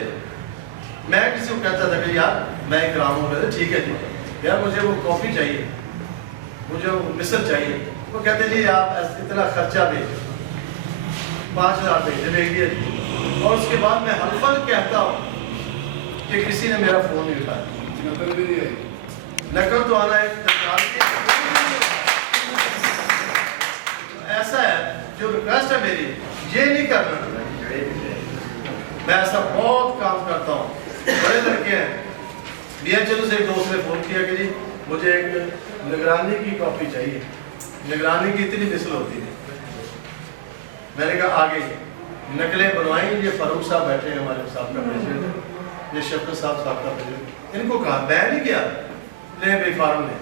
मैं किसी को कहता था कि यार मैं एक ग्राम हो गया, ठीक है जी यार मुझे वो कॉफ़ी चाहिए, मुझे वो मिसल चाहिए, वो कहते जी आप इतना खर्चा भेज, 5000 भेज दिए, और उसके बाद मैं हल्फन कहता हूँ कि किसी ने मेरा फ़ोन नहीं उठाया। नकल तो आना एक ऐसा है, जो रिक्वेस्ट है मेरी, ये नहीं करना। मैं ऐसा बहुत काम करता हूँ, बड़े लड़के हैं, DHL से एक दोस्त ने फ़ोन किया कि जी मुझे एक निगरानी की कॉपी चाहिए, निगरानी की इतनी मिसल होती है। मैंने कहा आगे नकलें बनवाई, ये फारूक साहब बैठे हैं हमारे साथ का प्रेसिडेंट, ये शफकत साहब का प्रेसिडेंट, इनको कहा मैं नहीं किया, ले भाई फार्म ने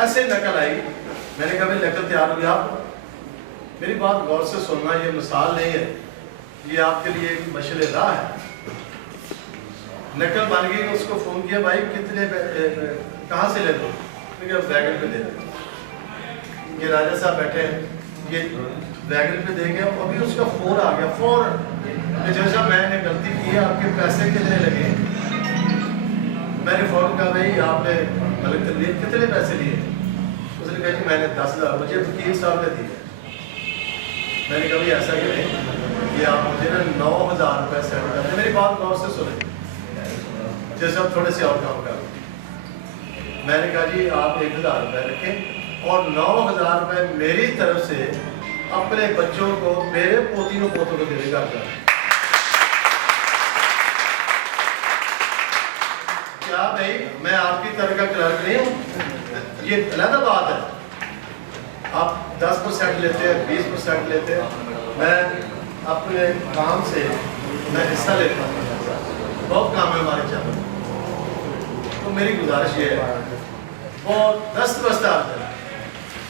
ऐसे नकल आई। मैंने कहा भाई नकल तैयार हुई, आप मेरी बात गौर से सुनना, ये मिसाल नहीं है, ये आपके लिए एक मशले राह है। नकल बन गई, उसको फ़ोन किया, भाई कितने कहाँ से ले दो, वैगन पे दे दो। ये राजा साहब बैठे हैं, ये वैगन पे देंगे, अभी उसका फ़ोन आ गया फ़ौरन, जैसा मैंने गलती की है, आपके पैसे कितने लगे। मैंने फ़ौरन कहा भाई आपने मलिक तनवीर कितने पैसे लिए, उसने कहा कि मैंने 10,000, मुझे वकील साहब ने दिए। मैंने कहा भाई ऐसा करें कि आप मुझे ना 9,000 रुपये सेंड कर दें, मेरी बात गौर से सुने, जैसे आप थोड़े से और काम कर। मैंने कहा जी आप 1,000 रुपये रखें और 9,000 रुपये मेरी तरफ से अपने बच्चों को, मेरे पोतियों पोतों को देने का। क्या भाई मैं आपकी तरह का क्लर्क नहीं हूँ, ये अलग बात है। आप 10% लेते हैं, 20% लेते हैं, मैं अपने काम से मैं हिस्सा लेता हूँ, बहुत काम है हमारे चैनल। तो मेरी गुजारिश ये है, और दस्त है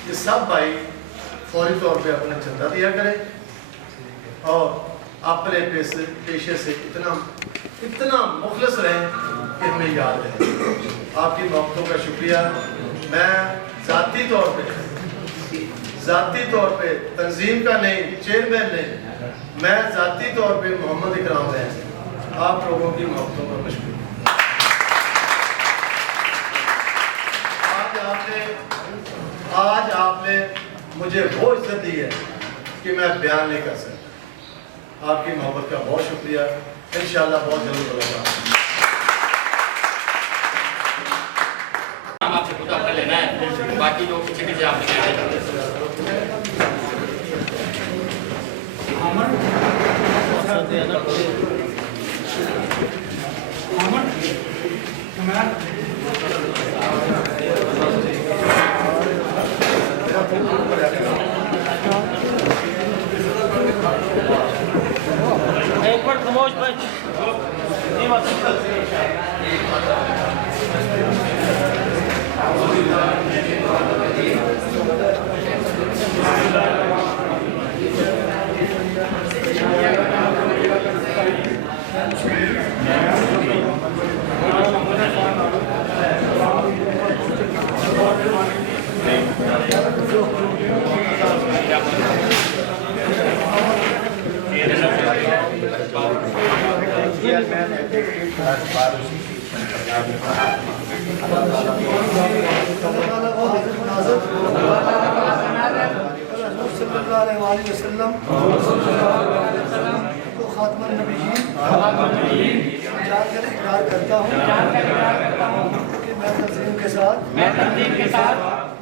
कि सब भाई फौरी तौर पे अपना चंदा दिया करें और अपने पेशे से इतना मुखलस रहें कि हमें याद रहे। आपकी मोहब्बतों का शुक्रिया। मैं ज़ाती तौर पे तंजीम का नहीं, चेयरमैन नहीं, मैं ज़ाती तौर पे मोहम्मद इकराम है, आप लोगों की मोहब्बतों का मशहूर। आज आपने मुझे वो इज्जत दी है कि मैं बयान नहीं कर सकता। आपकी मोहब्बत का बहुत शुक्रिया। इंशाअल्लाह बहुत जल्द होगा। आपसे खुदा कर लेना है, बाकी जो पीछे पीछे आपने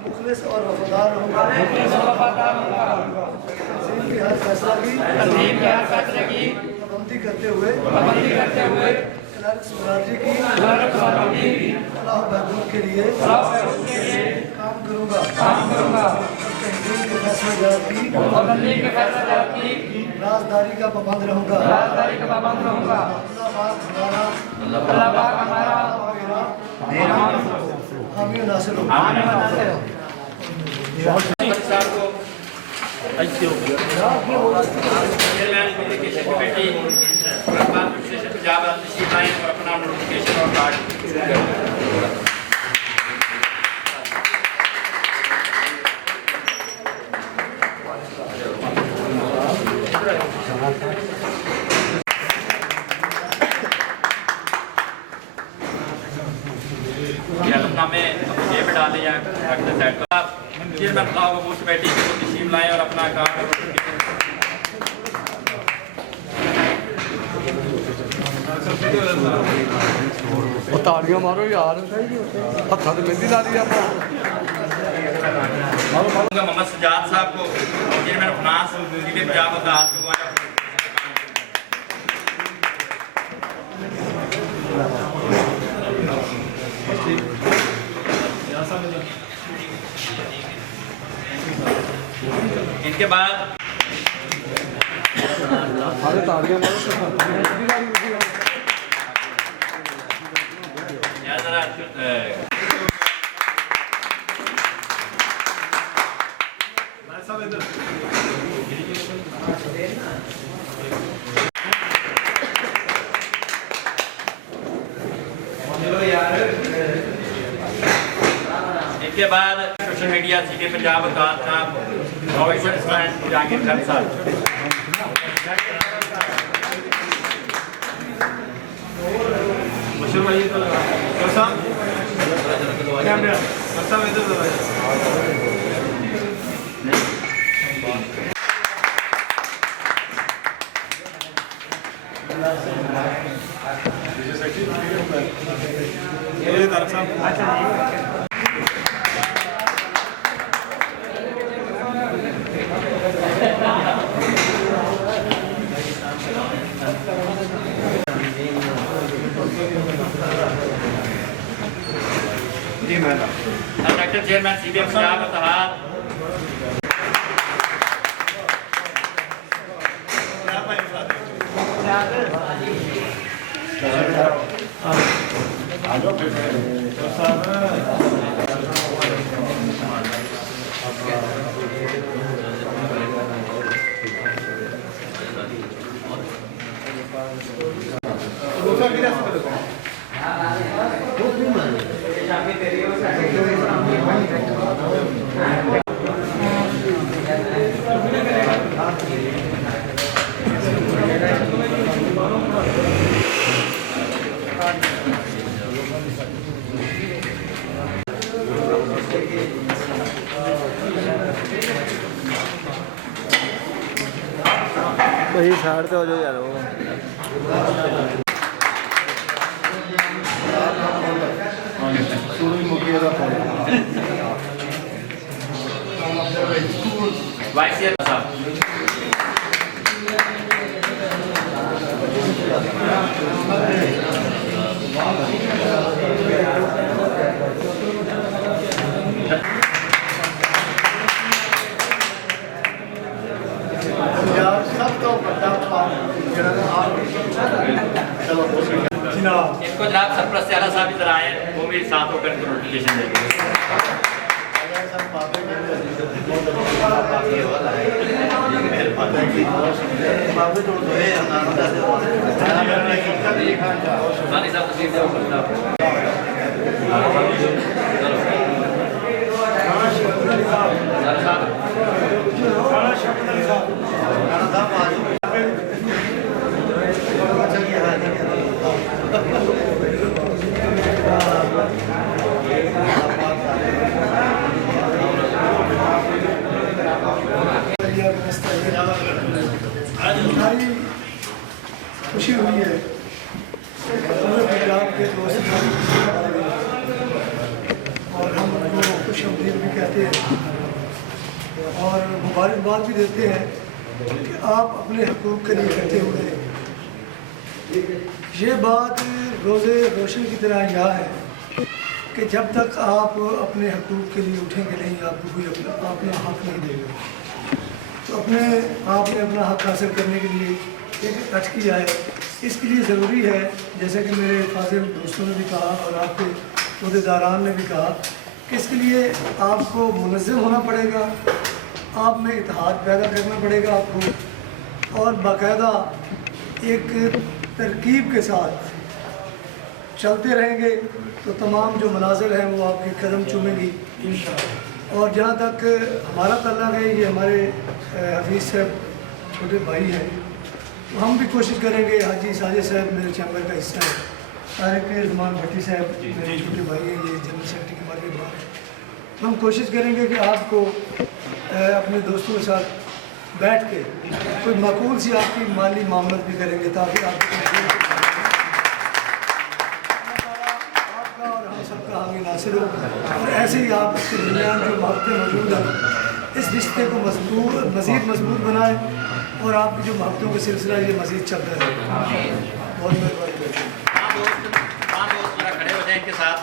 मुखलिस और वफादार रहूँगा तंजीम के हर फैसला की पाबंदी करते हुए क्लर्क्स बरादरी की अल्लाह बहबूद के लिए काम करूँगा तंजीम के फैसला की राजदारी का पाबंद रहूँगा अल्लाह पाक हमारा हामी नासिर होगा। जेब डाले या चेयरमैन साहब को पोस्ट बैठी तशरीफ लाएं और अपना काम ताड़ियां मारो यार हथा तो मेहंदी ला दी आप मोहम्मद सजाद साहब को चेयरमैन फाइनेंस जिले पंजाब का हाथ लगवाया। इनके बाद इसके बाद सोशल मीडिया जिले पंजाब का जाकिर खान साहब सेक्टर चेयरमैन सीबीएम पंजाब इत्तेहाद वही साइड पे हो जाओ यार वाइस चेयरमैन साहब इसको जनाब सरपरस्त आला साहब इधर आए, वो भी साथ होकर नोटिफिकेशन देंगे। हमारी खुशी हुई है पूरे पंजाब के दोस्त और हम उनको खुश आमदीद भी कहते हैं और मुबारकबाद भी देते हैं कि आप अपने हकूक़ के लिए इकट्ठे हुए हैं। ये बात रोज़े रोशन की तरह यहाँ है कि जब तक आप अपने हकूक़ के लिए उठेंगे नहीं, आपको कोई अपना हक़ नहीं देगा। तो आपने अपना हक़ हासिल करने के लिए एक इकट्ठ किया है। इसके लिए ज़रूरी है, जैसे कि मेरे फाजिल दोस्तों ने भी कहा और आपके अहदेदारान ने भी कहा, कि इसके लिए आपको मुनज़्ज़म होना पड़ेगा, आप में इत्तेहाद पैदा करना पड़ेगा आपको, और बाकायदा एक तरकीब के साथ चलते रहेंगे तो तमाम जो मनाज़िल हैं वो आपके कदम चूमेंगी इंशाअल्लाह। और जहाँ तक हमारा तल्ला है, ये हमारे हफीज़ साहब छोटे भाई हैं, तो हम भी कोशिश करेंगे। हाजी साजिद साहब मेरे चैम्बर का हिस्सा है, तारिक ज़मान भट्टी साहब मेरे छोटे भाई हैं, ये जनरल सेक्रेटरी हमारे बाहर। तो हम कोशिश करेंगे कि आपको अपने दोस्तों के साथ बैठ के कोई माकूल सी आपकी माली मामलत भी करेंगे, ताकि आपका और हम सबका हामी नासिर हो। और ऐसे ही आप इसके दरमियान जो मोहब्बतें मौजूद हैं, इस रिश्ते को मज़ीद मजबूत बनाएं और आपकी जो मोहब्बतों का सिलसिला ये मज़ीद चलता रहे। बहुत मेहरबानी। खड़े हो जाए इनके साथ